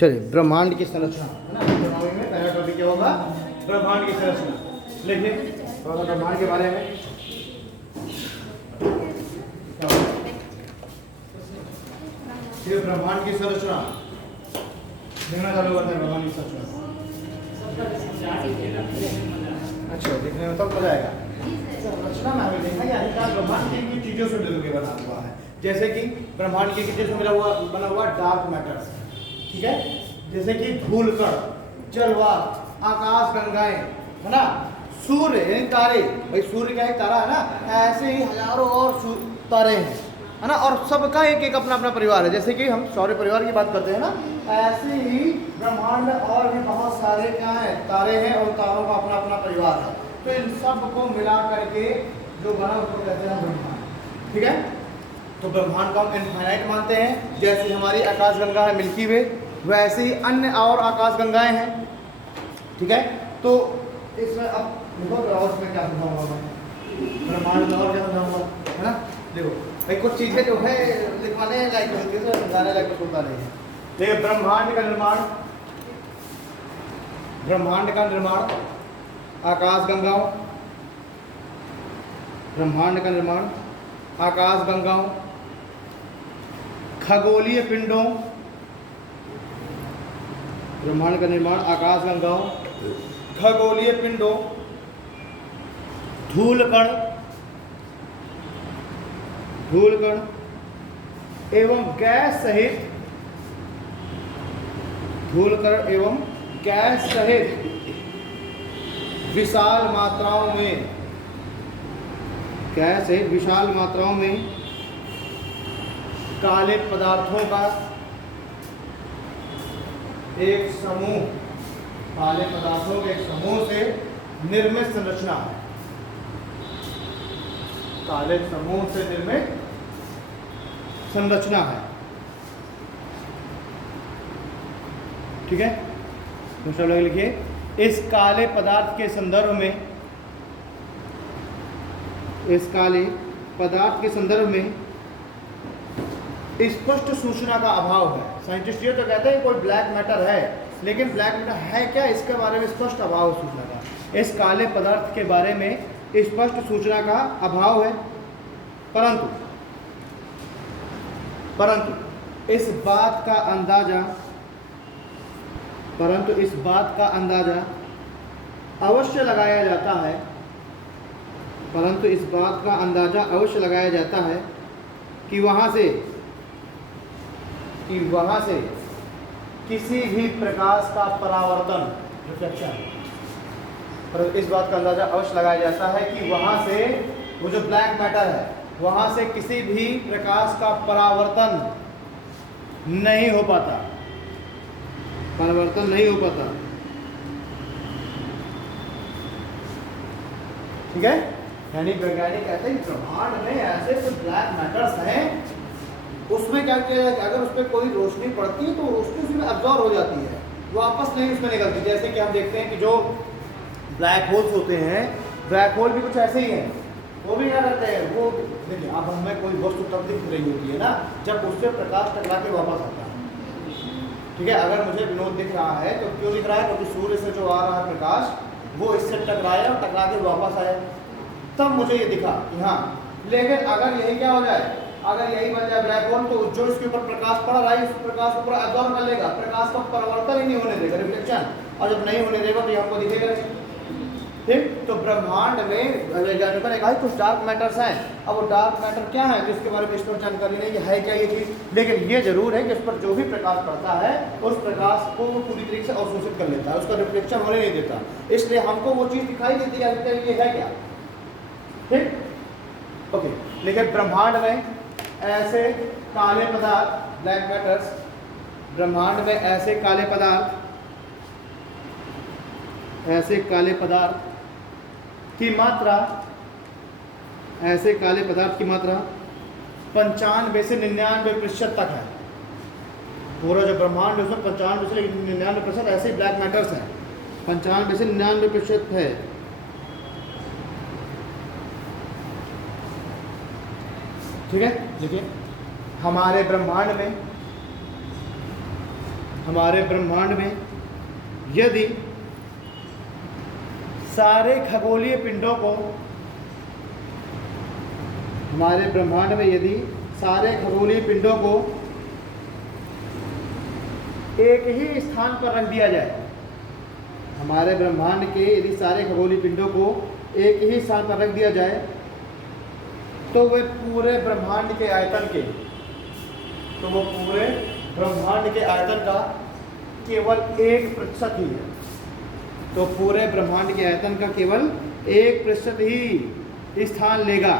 चलिए, ब्रह्मांड की संरचना है ना। इकोनॉमी में पहला टॉपिक क्या होगा? ब्रह्मांड की संरचना। लिखिए थोड़ा सा ब्रह्मांड के बारे में। ये ब्रह्मांड की संरचना देखना चालू करते हैं। ब्रह्मांड की संरचना अच्छा देखने में तब मजा आएगा। संरचना में हमें देखना कि अधिकांश ब्रह्मांड किन चीजों से मिलकर बना हुआ है। जैसे कि ब्रह्मांड की चीजों से बना हुआ डार्क मैटर, ठीक है, जैसे कि धूल कण, जलवात, आकाश गंगाएं, है ना, सूर्य, तारे, भाई सूर्य का एक तारा है ना, ऐसे ही हजारों और तारे हैं, है ना, और सबका एक एक अपना अपना परिवार है। जैसे कि हम सौर परिवार की बात करते हैं ना, ऐसे ही ब्रह्मांड में और भी बहुत सारे क्या हैं, तारे हैं, और तारों का अपना अपना परिवार है। तो इन सब को मिला करके जो बना उसको कहते हैं ब्रह्मांड, ठीक है। तो ब्रह्मांड को हम इनफाइनाइट मानते हैं। जैसे हमारी आकाशगंगा है मिल्की वे, वैसे ही अन्य और आकाशगंगाएं हैं, ठीक है। तो इसमें अब देखो उसमें क्या समझाऊंगा मैं, ब्रह्मांड में और क्या समझाऊंगा, है ना। देखो भाई कुछ चीजें जो है लिखवाने लायक होती है, समझाने लायक कुछ होता नहीं है। देखिए ब्रह्मांड का निर्माण आकाशगंगाओं, ब्रह्मांड का निर्माण आकाशगंगाओं, खगोलीय पिंडों, ब्रह्मांड का निर्माण आकाशगंगाओं, खगोलीय पिंडों, धूलकण एवं गैस सहित विशाल मात्राओं में काले पदार्थों का एक समूह से निर्मित संरचना है। काले समूह से निर्मित संरचना है, ठीक है। दूसरा लोग लिखिए, इस काले पदार्थ के संदर्भ में स्पष्ट सूचना का अभाव है। साइंटिस्ट ये तो कहते हैं कोई ब्लैक मैटर है, लेकिन ब्लैक मैटर है क्या, इसके बारे में स्पष्ट अभाव सूचना का। इस काले पदार्थ के बारे में स्पष्ट सूचना का अभाव है, परंतु इस बात का अंदाजा अवश्य लगाया जाता है कि वहाँ से किसी भी प्रकाश का परावर्तन, रिफ्लेक्शन, पर इस बात का अंदाजा अवश्य लगाया जाता है कि वहाँ से वो जो ब्लैक मैटर है, वहाँ से किसी भी प्रकाश का परावर्तन नहीं हो पाता, ठीक है। यानी वैज्ञानिक कहते हैं कि ब्रह्मांड में ऐसे कुछ ब्लैक मैटर्स हैं, उसमें क्या किया जाए, अगर उस पर कोई रोशनी पड़ती है तो रोशनी उसमें अब्जॉर्ब हो जाती है, वापस नहीं उसमें निकलती। जैसे कि हम देखते हैं कि जो ब्लैक होल्स होते हैं, ब्लैक होल भी कुछ ऐसे ही हैं, वो भी क्या करते हैं, वो देखिए अब हमें कोई वस्तु तब दिख रही होती है ना जब उससे प्रकाश टकरा के वापस आता है, ठीक है। अगर मुझे विनोद दिख रहा है तो क्यों दिख रहा है, क्योंकि सूर्य से जो आ रहा है प्रकाश वो इससे टकराया और टकरा के वापस आया, तब मुझे ये दिखा कि हाँ। लेकिन अगर यही क्या हो जाए, अगर यही बन जाए ब्लैक होल, तो जो इसके ऊपर प्रकाश पड़ रहा है उस प्रकाश को पूरा एब्जॉर्ब कर लेगा, प्रकाश का परिवर्तन ही नहीं होने देगा, रिफ्लेक्शन, और जब नहीं होने देगा तो ये हमको दिखेगा, ठीक। तो ब्रह्मांड में वैज्ञानिकों ने कहा कुछ डार्क मैटर्स हैं। अब वो डार्क मैटर क्या है जिसके बारे में इस पर जानकारी नहीं कि है क्या ये चीज़, लेकिन ये जरूर है कि उस पर जो भी प्रकाश पड़ता है उस प्रकाश को वो पूरी तरीके से अवशोषित कर लेता है, उसका रिफ्लेक्शन होने नहीं देता, इसलिए हमको वो चीज़ दिखाई देती है कि ये है क्या, ठीक, ओके। लेकिन ब्रह्मांड में ऐसे काले पदार्थ, ब्लैक मैटर्स, ब्रह्मांड में ऐसे काले पदार्थ की मात्रा 95 से 99% तक है। पूरा जो ब्रह्मांड है उसमें 95 से 99% ऐसे ब्लैक मैटर्स हैं, 95 से 99% है। ठीक है, देखिए हमारे ब्रह्मांड में हमारे ब्रह्मांड में यदि सारे खगोलीय पिंडों को, हमारे ब्रह्मांड में यदि सारे खगोलीय पिंडों को एक ही स्थान पर रख दिया जाए, हमारे ब्रह्मांड के यदि सारे खगोलीय पिंडों को एक ही स्थान पर रख दिया जाए, तो वे पूरे ब्रह्मांड के आयतन के, तो वो पूरे ब्रह्मांड के आयतन का केवल 1% ही है। तो पूरे ब्रह्मांड के आयतन का केवल 1% ही स्थान लेगा।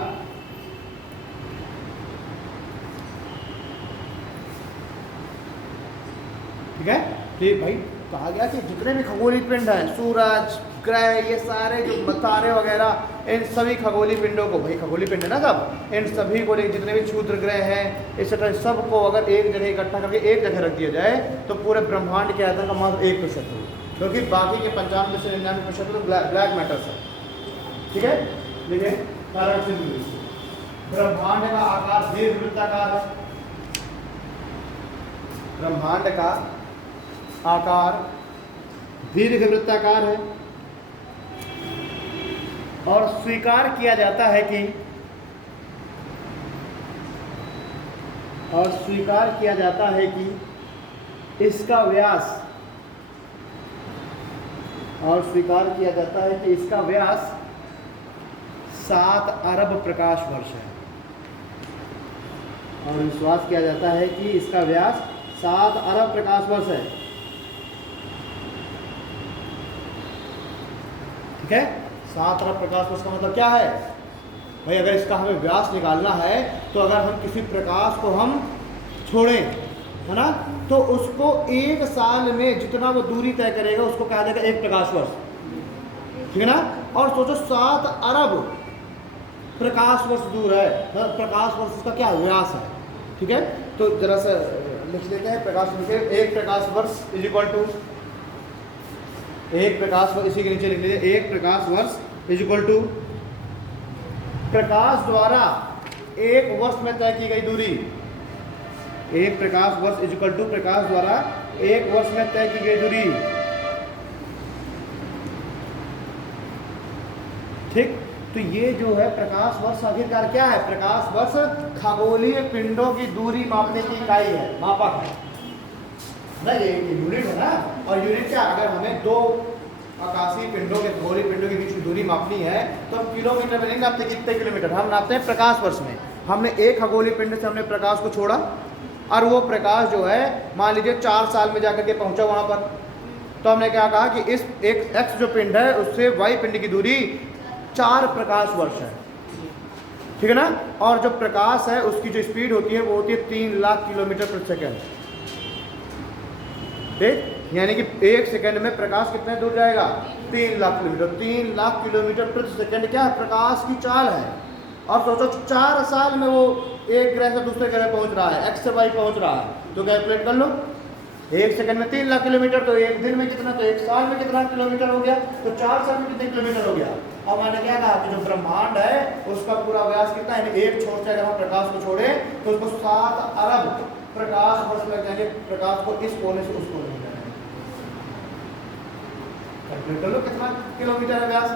ठीक है, तो भाई कहा गया कि जितने भी खगोलीय पिंड हैं, सूरज, ग्रह, ये सारे जो तारे वगैरह, इन सभी खगोलीय पिंडों को, भाई खगोलीय पिंड है ना सब, इन सभी को, जितने भी क्षुद्र ग्रह हैं एक्सेट्रा, सबको अगर एक जगह इकट्ठा करके एक जगह रख दिया जाए तो पूरे ब्रह्मांड के आयतन का मात्र 1% है, क्योंकि बाकी के 95 से 99% तो ब्लैक मैटर्स है। ठीक है, देखिए कारण से ब्रह्मांड का आकार दीर्घवृत्ताकार है, ब्रह्मांड का आकार दीर्घवृत्ताकार है, और स्वीकार किया जाता है कि, और स्वीकार किया जाता है कि इसका व्यास, और स्वीकार किया जाता है कि इसका व्यास 7 अरब प्रकाश वर्ष है, और विश्वास किया जाता है कि इसका व्यास 7 अरब प्रकाश वर्ष है। ठीक है, 7 अरब प्रकाश वर्ष का मतलब क्या है भाई? अगर इसका हमें व्यास निकालना है तो अगर हम किसी प्रकाश को हम छोड़ें, है ना, तो उसको 1 साल में जितना वो दूरी तय करेगा उसको कहा जाएगा 1 प्रकाश वर्ष। ठीक है ना, और सोचो 7 अरब प्रकाश वर्ष दूर है, प्रकाश वर्ष उसका क्या व्यास है। ठीक है, तो जरा सा लिख लेते हैं प्रकाश वर्ष, 1 प्रकाश वर्ष इज इक्वल टू 1 प्रकाश वर्ष, इसी के नीचे लिख लीजिए 1 प्रकाश वर्ष इज इक्वल टू प्रकाश द्वारा 1 वर्ष में तय की गई दूरी। 1 प्रकाश वर्ष इज इक्वल टू प्रकाश द्वारा 1 वर्ष में तय की गई दूरी। ठीक, तो ये जो है प्रकाश वर्ष आखिरकार क्या है? प्रकाश वर्ष खगोलीय पिंडों की दूरी मापने की इकाई है, मापक है ना, ये यूनिट है ना। और यूनिट क्या, अगर हमें 2 आकाशीय पिंडों के, खगोलीय पिंडों के बीच की दूरी मापनी है तो हम किलोमीटर में नहीं नापते, कितने किलोमीटर, हम नापते हैं प्रकाश वर्ष में। हमने एक खगोलीय पिंड से हमने प्रकाश को छोड़ा और वो प्रकाश जो है मान लीजिए 4 साल में जाकर के पहुंचा वहां पर, तो हमने क्या कहा कि इस एक एक्स जो पिंड है उससे वाई पिंड की दूरी 4 प्रकाश वर्ष है। ठीक है ना, और जो प्रकाश है उसकी जो स्पीड होती है वो होती है 3 लाख किलोमीटर प्रति सेकेंड। ठीक, यानी कि 1 सेकंड में प्रकाश कितने दूर जाएगा? 3 लाख किलोमीटर। 3 लाख किलोमीटर प्रति सेकंड क्या है? प्रकाश की चाल है। और सोचो 4 साल में वो एक ग्रह से दूसरे ग्रह पहुंच रहा है, एक्स से वाई पहुंच रहा है, तो कैलकुलेट कर लो 1 सेकंड में 3 लाख किलोमीटर, तो 1 दिन में कितना, तो 1 साल में कितना किलोमीटर हो गया, तो 4 साल में कितने किलोमीटर हो गया। अब मैंने क्या कहा कि जो ब्रह्मांड है उसका पूरा व्यास कितना है, एक छोर से अगर हम प्रकाश को छोड़े तो उसको 7 अरब प्रकाश वर्ष लग जाएंगे प्रकाश को इस कोने से उस कोने में जाने में। कैलकुलेट कर लो कितना किलोमीटर है व्यास।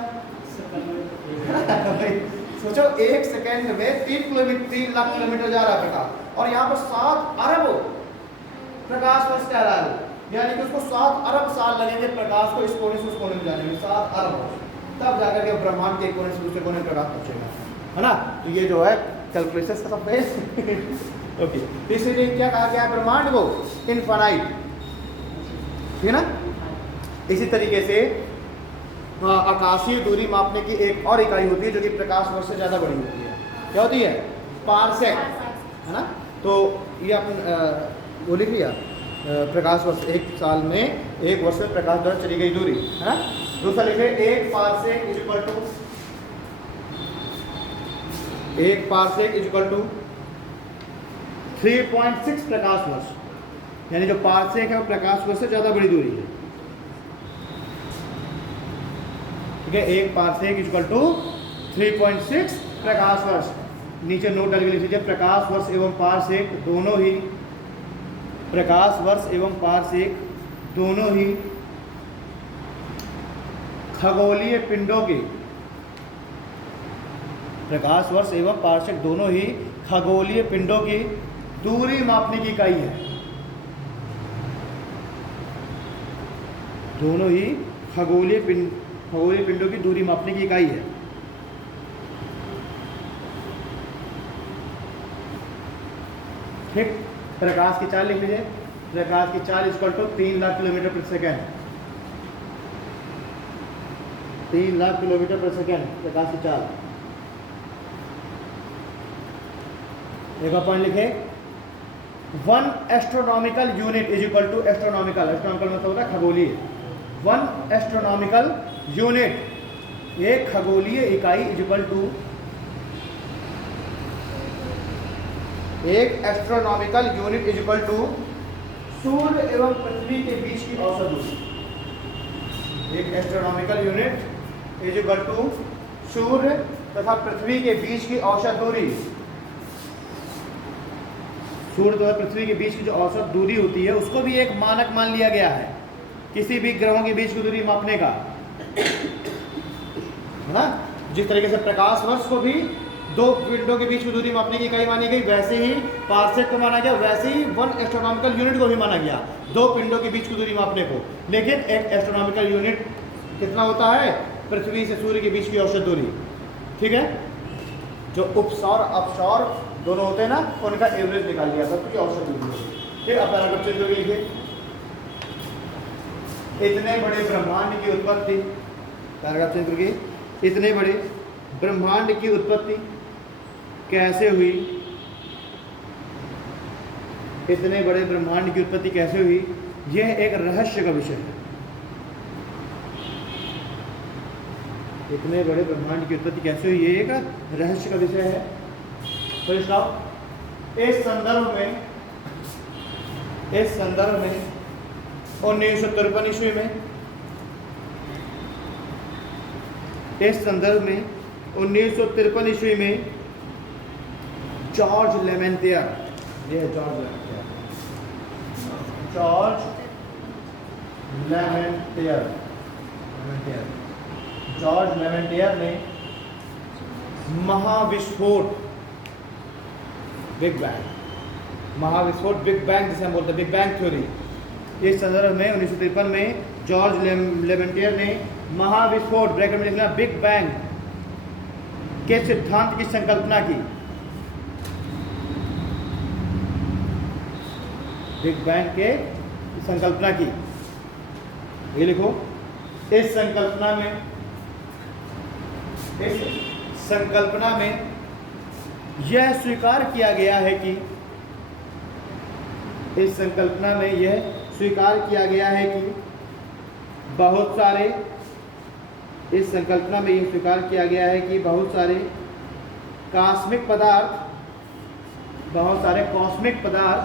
सोचो 1 सेकंड में 3 लाख किलोमीटर जा रहा है प्रकाश, और यहाँ पर 7 अरब प्रकाश वर्ष कह रहा है, यानी कि उसको 7 अरब साल लगेंगे प्रकाश को इस कोने से उस कोने में जाने में, 7 अरब, तब जाकर के ब्रह्मांड के कोने से दूसरे कोने में प्रकाश पहुंचेगा, है ना। तो ये जो है कैलकुलेशन का सब है। ओके, इसीलिए क्या कहा गया है ब्रह्मांड को? इनफाइनाइट। ठीक है ना। इसी तरीके से आकाशीय दूरी मापने की एक और इकाई होती है जो कि प्रकाश वर्ष से ज़्यादा बड़ी होती है। क्या होती है? पारसेक, है ना। तो ये अपन वो लिख लिया, प्रकाश वर्ष 1 साल में 1 वर्ष में प्रकाश द्वारा चली गई दूरी, है ना। दूसरा लिखे 1 parsec is equal to 1 parsec is equal to 3.6 प्रकाश वर्ष, यानी जो पारसेक है वो प्रकाश वर्ष से ज़्यादा बड़ी दूरी है। ठीक है, 1 पारसेक इज इक्वल टू 3.6 प्रकाश वर्ष। नीचे नोट डाल के लिख लीजिए, प्रकाश वर्ष एवं पारसेक दोनों ही प्रकाश वर्ष एवं पार्श्विक दोनों ही खगोलीय पिंडों की, प्रकाश वर्ष एवं पार्श्विक दोनों ही खगोलीय पिंडों की दूरी मापने की इकाई है। दोनों ही खगोलीय पिंडों की दूरी मापने की इकाई है। ठीक, प्रकाश की चाल लिख लीजिए। प्रकाश की चाल इक्वल टू 3 लाख किलोमीटर प्रति सेकेंड। 3 लाख किलोमीटर प्रति सेकेंड प्रकाश की चाल। एक और पॉइंट लिखे, 1 astronomical unit is equal to astronomical मतलब होता है खगोलीय। 1 एस्ट्रोनॉमिकल यूनिट, एक खगोलीय इकाई इज इक्वल टू, एक astronomical unit is equal to सूर्य एवं पृथ्वी के बीच की औसत दूरी। एक astronomical unit is equal to सूर्य तथा पृथ्वी के बीच की औसत दूरी। सूर्य तथा पृथ्वी के बीच की जो औसत दूरी होती है उसको भी एक मानक मान लिया गया है किसी भी ग्रहों के बीच की दूरी मापने का, है ना। जिस तरीके से प्रकाश वर्ष को भी 2 पिंडों के बीच की दूरी मापने की इकाई मानी गई, वैसे ही पार्सेक को माना गया, वैसे ही 1 एस्ट्रोनॉमिकल यूनिट को भी माना गया 2 पिंडों के बीच की दूरी मापने को। लेकिन एक एस्ट्रोनॉमिकल यूनिट कितना होता है, पृथ्वी से सूर्य के बीच की औसत दूरी। ठीक है, जो उपसौर अपसौर दोनों होते हैं ना, उनका एवरेज निकाल लिया था तो औसत दूरी। ठीक, अब पैराग्राफ चेंज करके लिखिए, इतने बड़े ब्रह्मांड की उत्पत्ति, पैराग्राफ चेंज करके, इतने बड़े ब्रह्मांड की उत्पत्ति कैसे हुई, इतने बड़े ब्रह्मांड की उत्पत्ति कैसे हुई, यह एक रहस्य का विषय है। इतने बड़े ब्रह्मांड की उत्पत्ति कैसे हुई, ये एक रहस्य का विषय है। तो इस संदर्भ में 1953 ईस्वी में, इस संदर्भ में 1953 ईस्वी में जॉर्ज लेमेंटियर, ये है जॉर्ज लेमेंटियर ने महाविस्फोट, बिग बैंग, महाविस्फोट, बिग बैंग जिसे हम बोलते हैं, बिग बैंग थ्योरी। इस संदर्भ में 1953 में जॉर्ज लेमेंटियर ने महाविस्फोट, ब्रैकेट में लिखना बिग बैंग, के सिद्धांत की संकल्पना की। बिग बैंग के संकल्पना की, ये लिखो। इस संकल्पना में यह स्वीकार किया गया है कि, इस संकल्पना में यह स्वीकार किया गया है कि बहुत सारे, इस संकल्पना में यह स्वीकार किया गया है कि बहुत सारे कॉस्मिक पदार्थ, बहुत सारे कॉस्मिक पदार्थ,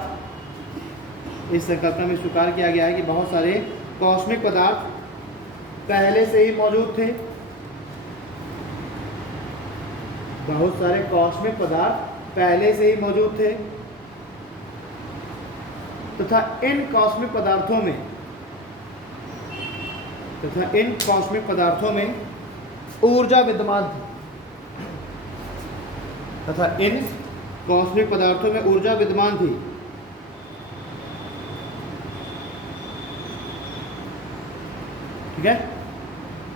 इस संकल्पना में स्वीकार किया गया है कि बहुत सारे कॉस्मिक पदार्थ पहले से ही मौजूद थे, बहुत सारे कॉस्मिक पदार्थ पहले से ही मौजूद थे तथा इन कॉस्मिक पदार्थों में ऊर्जा विद्यमान थी, ठीक है।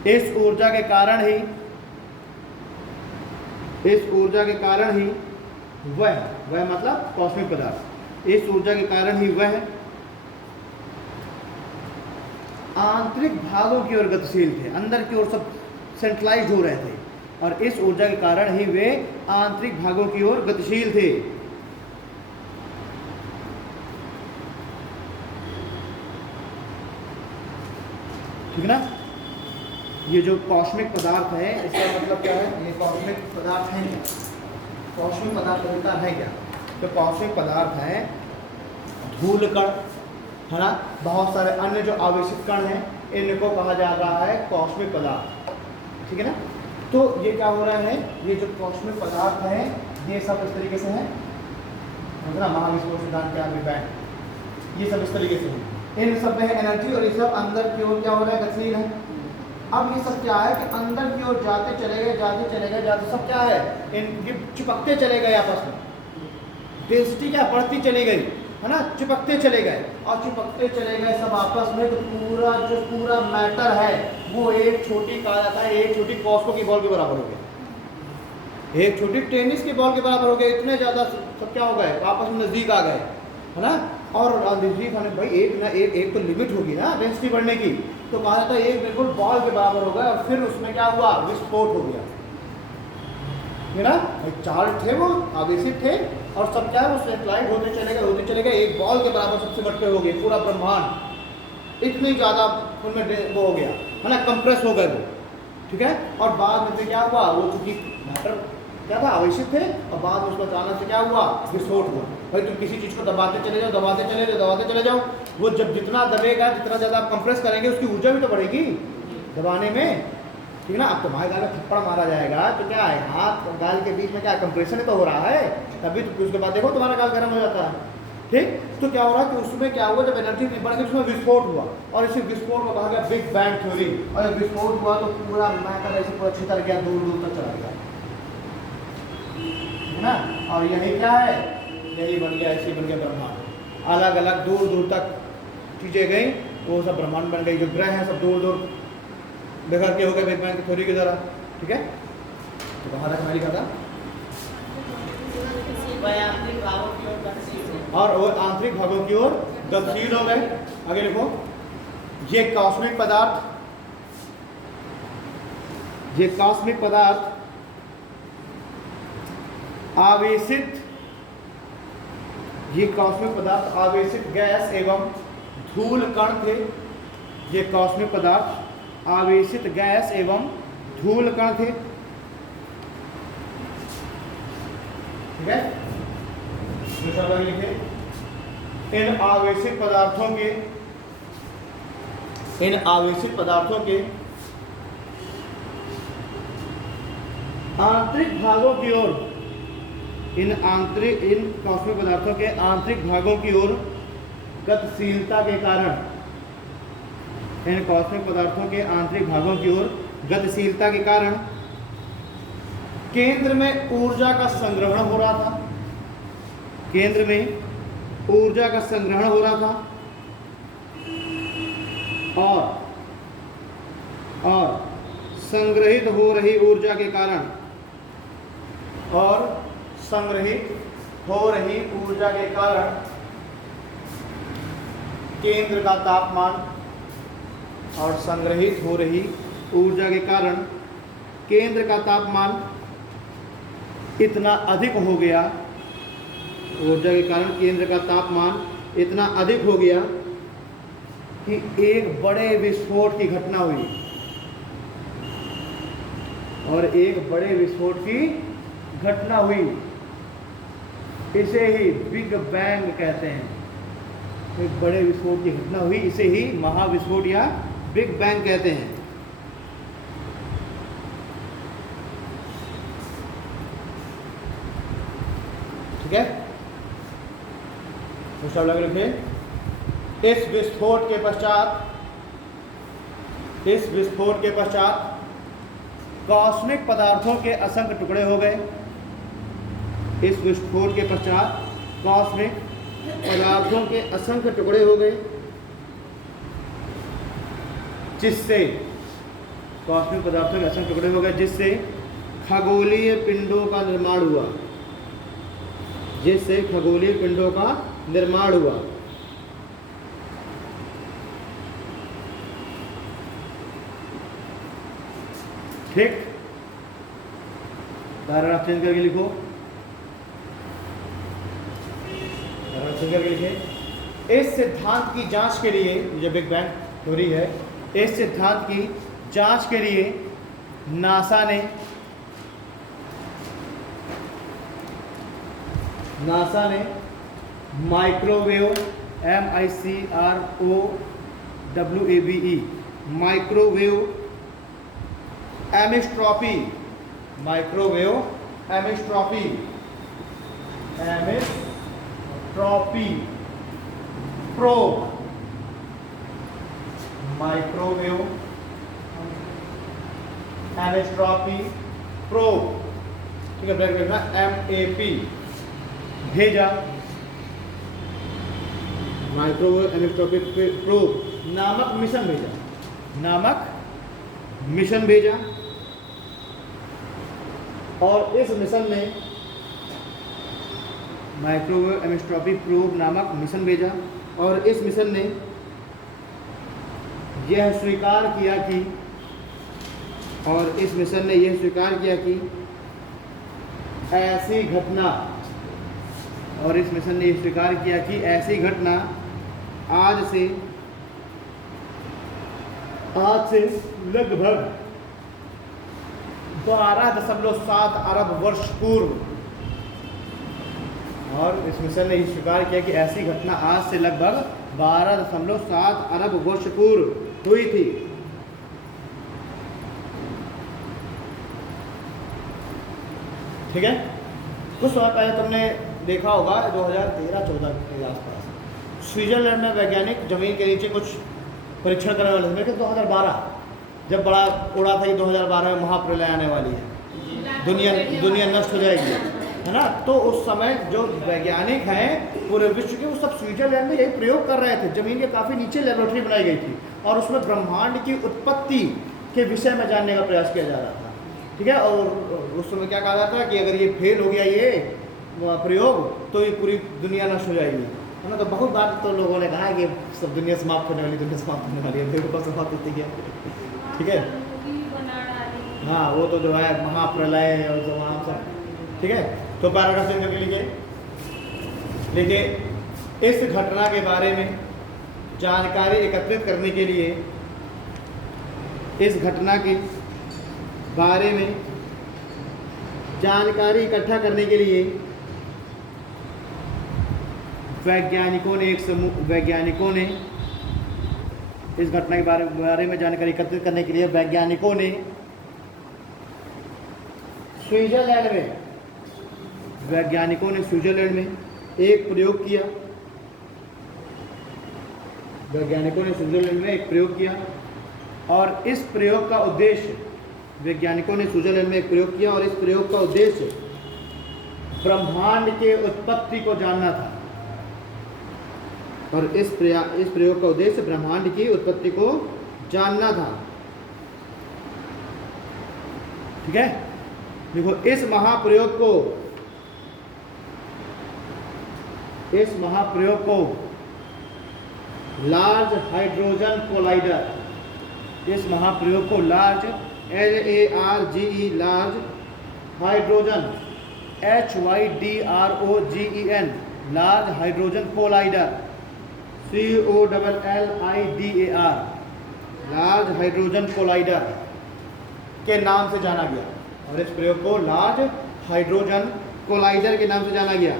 इस ऊर्जा के कारण ही वह मतलब कॉस्मिक पदार्थ, इस ऊर्जा के कारण ही वह आंतरिक भागों की ओर गतिशील थे, अंदर की ओर सब सेंट्रलाइज हो रहे थे, और इस ऊर्जा के कारण ही वे आंतरिक भागों की ओर गतिशील थे। ठीक ना। ये जो कॉस्मिक पदार्थ है, इसका मतलब क्या है, ये कॉस्मिक पदार्थ है क्या, कॉस्मिक पदार्थ होता है क्या, तो कॉस्मिक पदार्थ है धूल कण, है ना, बहुत सारे अन्य जो आवेशित कण हैं, इनको कहा जा रहा है कॉस्मिक पदार्थ। ठीक है ना। तो ये क्या हो रहा है, ये जो कॉस्मिक पदार्थ हैं ये सब इस तरीके से हैं, मतलब महाविस्फोट सिद्धांत के बिग बैंग, ये सब इस तरीके से है, इन सब में है एनर्जी और ये सब अंदर की ओर क्या हो रहा है, गतिशील है। अब ये सब क्या है कि अंदर की ओर जाते चले गए, जाते चले गए, जाते, सब क्या है, इन चिपकते चले गए आपस में, डेंसिटी क्या बढ़ती चली गई, है ना, चिपकते चले गए और चिपकते चले गए सब आपस में, तो पूरा जो पूरा मैटर है वो एक छोटी, कहा जाता है एक छोटी कॉस्को की बॉल के बराबर हो गया, एक छोटी टेनिस की बॉल के बराबर हो गया। इतने ज़्यादा सब क्या हो गए, आपस में नज़दीक आ गए, है ना। और नज़दीक आने भाई एक ना एक तो लिमिट होगी ना डेंसिटी बढ़ने की, तो कहा जाता है एक बिल्कुल बॉल के बराबर हो गया और फिर उसमें क्या हुआ, विस्फोट हो गया, है ना। चार थे वो आवेशित थे और सब क्या है, वो सेटेलाइट होते चले गए, एक बॉल के बराबर सबसे इकट्ठे हो गए, पूरा ब्रह्मांड इतनी ज़्यादा उनमें वो हो गया, है ना, कंप्रेस हो गए वो, ठीक है। और बाद में फिर क्या हुआ, वो चूंकि मैटर क्या था, आवेशित थे, और बाद में उसको अचानक से क्या हुआ, विस्फोट हुआ। भाई तुम किसी चीज़ को दबाते चले जाओ, दबाते चले जाओ, दबाते चले जाओ, वो जब जितना दबेगा, जितना ज़्यादा आप कंप्रेस करेंगे, उसकी ऊर्जा भी तो बढ़ेगी दबाने में, ठीक है ना। अब तुम्हारे गाल में थप्पड़ मारा जाएगा तो क्या है, हाथ गाल के बीच में क्या कंप्रेशन ही तो हो रहा है, तभी तो उसके बाद देखो तुम्हारा गाल गर्म हो जाता है, ठीक। तो क्या हो रहा है कि उसमें क्या हुआ, जब एनर्जी बढ़ गई उसमें विस्फोट हुआ, और इसी विस्फोट को कहा गया बिग बैंग थ्योरी। और जब विस्फोट हुआ तो पूरा मैटर ऐसे पूरा छितर गया, दूर दूर तक चला गया, है ना। और यही क्या है, यही बन गया, ऐसे बन गया ब्रह्मांड, अलग अलग दूर दूर तक चीज़ें गई, वो सब ब्रह्मांड बन गई, जो ग्रह हैं सब दूर दूर बेघर के हो गए बिग बैंग की थ्योरी की तरह, ठीक है। तो कहाँ तक मैं लिखा था, और वो आंतरिक भागों की ओर गतिशील हो गए। आगे लिखो, ये कॉस्मिक पदार्थ, ये कॉस्मिक पदार्थ आवेशित, ये कॉस्मिक पदार्थ आवेशित गैस एवं धूल कण थे। ये कॉस्मिक पदार्थ आवेशित गैस एवं धूल कण थे, ठीक है। लिखे, इन आवेशित पदार्थों के, इन आवेशित पदार्थों के आंतरिक भागों की ओर, इन कॉस्मिक पदार्थों के आंतरिक भागों की ओर गतिशीलता के कारण, इन कॉस्मिक पदार्थों के आंतरिक भागों की ओर गतिशीलता के कारण केंद्र में ऊर्जा का संग्रहण हो रहा था, केंद्र में ऊर्जा का संग्रहण हो रहा था, और संग्रहित हो रही ऊर्जा के कारण, और संग्रहित हो रही ऊर्जा के कारण केंद्र का तापमान, और संग्रहित हो रही ऊर्जा के कारण केंद्र का तापमान इतना अधिक हो गया, ऊर्जा के कारण केंद्र का तापमान इतना अधिक हो गया कि एक बड़े विस्फोट की घटना हुई, और एक बड़े विस्फोट की घटना हुई, इसे ही बिग बैंग कहते हैं। एक बड़े विस्फोट की घटना हुई, इसे ही महाविस्फोट या बिग बैंग कहते हैं, ठीक है। तो सब लिखे, इस विस्फोट के पश्चात, इस विस्फोट के पश्चात कॉस्मिक पदार्थों के असंख्य टुकड़े हो गए। इस विस्फोट के पश्चात कॉस्मिक पदार्थों के असंख्य टुकड़े हो गए, जिससे कॉस्मिक पदार्थों के असंख्य टुकड़े हो गए, जिससे खगोलीय पिंडों का निर्माण हुआ, जिससे खगोलीय पिंडों का निर्माण हुआ। ठीक, पैराग्राफ चेंज करके लिखो, पैराग्राफ चेंज करके लिखे। इस सिद्धांत की जांच के लिए, जो बिग बैंग थ्योरी है, इस सिद्धांत की जांच के लिए नासा ने microwave MICROWAVE microwave anisotropy, microwave anisotropy probe, microwave anisotropy probe, ठीक है, ब्रैकेट लिखना MAP, भेजा, माइक्रोवेव एनिस्ट्रॉपी प्रोब नामक मिशन भेजा, नामक मिशन भेजा। और इस मिशन ने माइक्रोवेव एनिस्ट्रॉपी प्रोब नामक मिशन भेजा, और इस मिशन ने यह स्वीकार किया कि, और इस मिशन ने यह स्वीकार किया कि ऐसी घटना, और इस मिशन ने यह स्वीकार किया कि ऐसी घटना आज से लगभग 12.7 अरब वर्ष पूर्व, और इस मिशन ने यह स्वीकार किया कि ऐसी घटना आज से लगभग 12.7 अरब वर्ष पूर्व हुई थी। ठीक है, कुछ समय पहले तुमने देखा होगा 2013-14 के आसपास स्विट्जरलैंड में वैज्ञानिक जमीन के नीचे कुछ परीक्षण करने वाले थे। मेरे ख्याल 2012 जब बड़ा उड़ा था कि 2012 में महाप्रलय आने वाली है, दुनिया नष्ट हो जाएगी, है ना। तो उस समय जो वैज्ञानिक हैं पूरे विश्व के, वो सब स्विट्जरलैंड में यही प्रयोग कर रहे थे। जमीन के काफ़ी नीचे लेबोरेटरी बनाई गई थी और उसमें ब्रह्मांड की उत्पत्ति के विषय में जानने का प्रयास किया जा रहा था। ठीक है, और उस समय क्या कहा जाता है कि अगर ये फेल हो गया ये प्रयोग तो ये पूरी दुनिया नष्ट हो जाएगी, है ना। तो बहुत बार तो लोगों ने कहा कि सब दुनिया समाप्त होने वाली, दुनिया समाप्त होने वाली है, फिर ऊपर समाप्त होती है। ठीक है, हाँ, वो तो जो है महाप्रलय और जो वहाँ सब, ठीक है। तो पैराग्राफ चेंज करके लिखिए, इस घटना के बारे में जानकारी एकत्रित करने के लिए, इस घटना के बारे में जानकारी इकट्ठा करने के लिए वैज्ञानिकों ने इस घटना के बारे में जानकारी एकत्रित करने के लिए वैज्ञानिकों ने स्विट्जरलैंड में एक प्रयोग किया। वैज्ञानिकों ने स्विट्जरलैंड में एक प्रयोग किया और इस प्रयोग का उद्देश्य, वैज्ञानिकों ने स्विट्जरलैंड में एक प्रयोग किया और इस प्रयोग का उद्देश्य ब्रह्मांड के उत्पत्ति को जानना था। और इस प्रयोग का उद्देश्य ब्रह्मांड की उत्पत्ति को जानना था। ठीक है, देखो, इस महाप्रयोग को लार्ज हाइड्रोजन कोलाइडर, इस महाप्रयोग को large LARGE large hydrogen HYDROGEN large hydrogen collider COLLIDAR large hydrogen collider के नाम से जाना गया। और इस प्रयोग को लार्ज हाइड्रोजन कोलाइडर के नाम से जाना गया।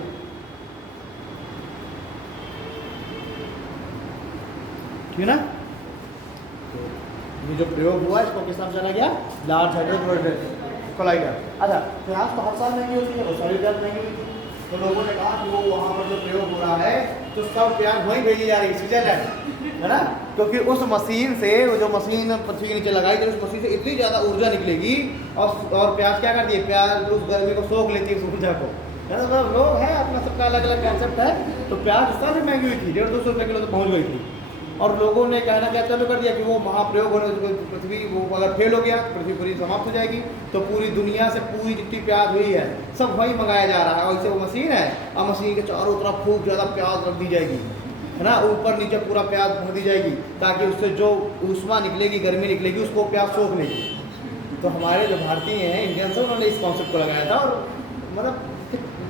ठीक है ना, ये जो प्रयोग हुआ इसको किस नाम से जाना गया? Large hydrogen collider. अच्छा, प्रयास तो हर साल महंगी होती है, वो सारी बात महंगी हुई थी, तो लोगों ने कहा कि वो वहाँ पर जो प्रयोग हो रहा है तो सब प्याज वहीं भेजी जा रही है, स्विट्जरलैंड, है ना। क्योंकि उस मशीन से, वो जो मशीन पृथ्वी के नीचे लगाई थी, उस मशीन से इतनी ज़्यादा ऊर्जा निकलेगी और प्याज क्या करती है, प्याज उस गर्मी को सोख लेती है, उस ऊर्जा को, है ना। तो लोग है, अपना सबका अलग अलग कॉन्सेप्ट है। तो प्याज इस तरह से महंगी हुई थी, 150-200 रुपये किलो तो पहुँच गई थी। और लोगों ने कहना क्या चालू कर दिया कि वो महाप्रयोग होने, पृथ्वी वो अगर फेल हो गया, पृथ्वी पूरी समाप्त हो जाएगी, तो पूरी दुनिया से पूरी जितनी प्याज हुई है सब वहीं मंगाया जा रहा है। और इससे वो मशीन है, और मशीन के चारों तरफ खूब ज़्यादा प्याज रख दी जाएगी, है ना, ऊपर नीचे पूरा प्याज भर दी जाएगी, ताकि उससे जो ऊष्मा निकलेगी, गर्मी निकलेगी, उसको प्याज सोख लेगी। तो हमारे जो भारतीय हैं, इंडियंस, उन्होंने इस कॉन्सेप्ट को लगाया था। और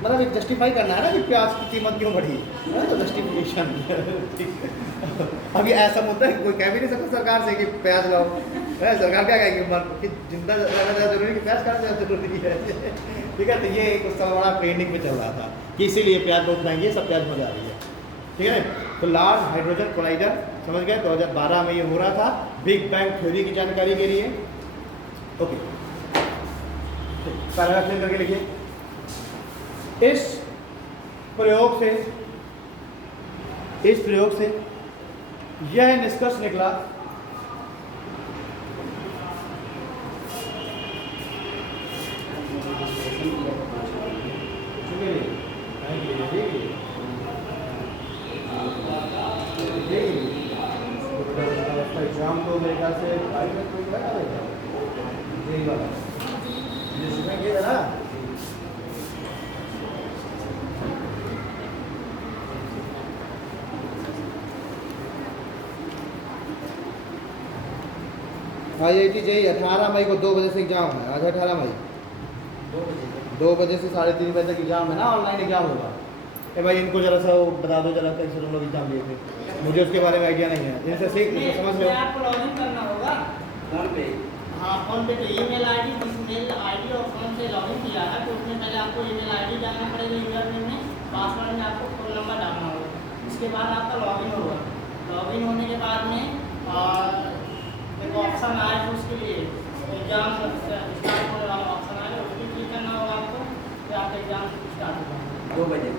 मतलब एक जस्टिफाई करना है ना कि प्याज की कीमत क्यों बढ़ी, है ना, तो जस्टिफिकेशन। अभी ऐसा मुद्दा है, कोई कह भी नहीं सकता सरकार से कि प्याज लाओ, सरकार क्या कहेगी कि जिंदा रहना ज़्यादा जरूरी है कि प्याज खाना ज़्यादा जरूरी है। ठीक है, तो ये एक उस समय बड़ा ट्रेंडिंग में चल रहा था कि इसीलिए प्याज बहुत महंगी है, सब प्याज हो जा रही है। ठीक है, तो लार्ज हाइड्रोजन कोलाइडर समझ गए, 2012 में ये हो रहा था, बिग बैंग थ्योरी की जानकारी के लिए। ओके, पैराग्राफ चेंज करके लिखिए, इस प्रयोग से इस प्रयोग से यह निष्कर्ष निकला एग्जाम तो मेरे ख्याल से यही वाला जिसमें ये ना IIT JEE 18 मई को 2 बजे से एग्जाम है। आज 18 मई 2 बजे से 3:30 बजे तक एग्जाम है ना, ऑनलाइन एग्जाम होगा। भाई इनको जरा सा वो बता दो जरा, कैसे तुम लोग एग्जाम दिए थे, मुझे उसके बारे में आइडिया नहीं है। इनसे सीख समझ लो। आपको लॉगिन करना होगा फोन पे। हाँ फोन पे तो ईमेल आईडी, जिस मेल आईडी और फोन से लॉगिन किया है तो उसमें पहले आपको ईमेल आईडी डालना पड़ेगा, यूजर नेम में, पासवर्ड में आपको फोन नंबर डालना होगा। उसके बाद आपका लॉगिन होगा। लॉगिन होने के बाद में एक ऑप्शन आए तो उसके लिए एग्जाम स्टार्ट होने वाला ऑप्शन आए, उस पर क्लिक करना होगा आपको, फिर आपका एग्जाम स्टार्ट होगा 2 बजे।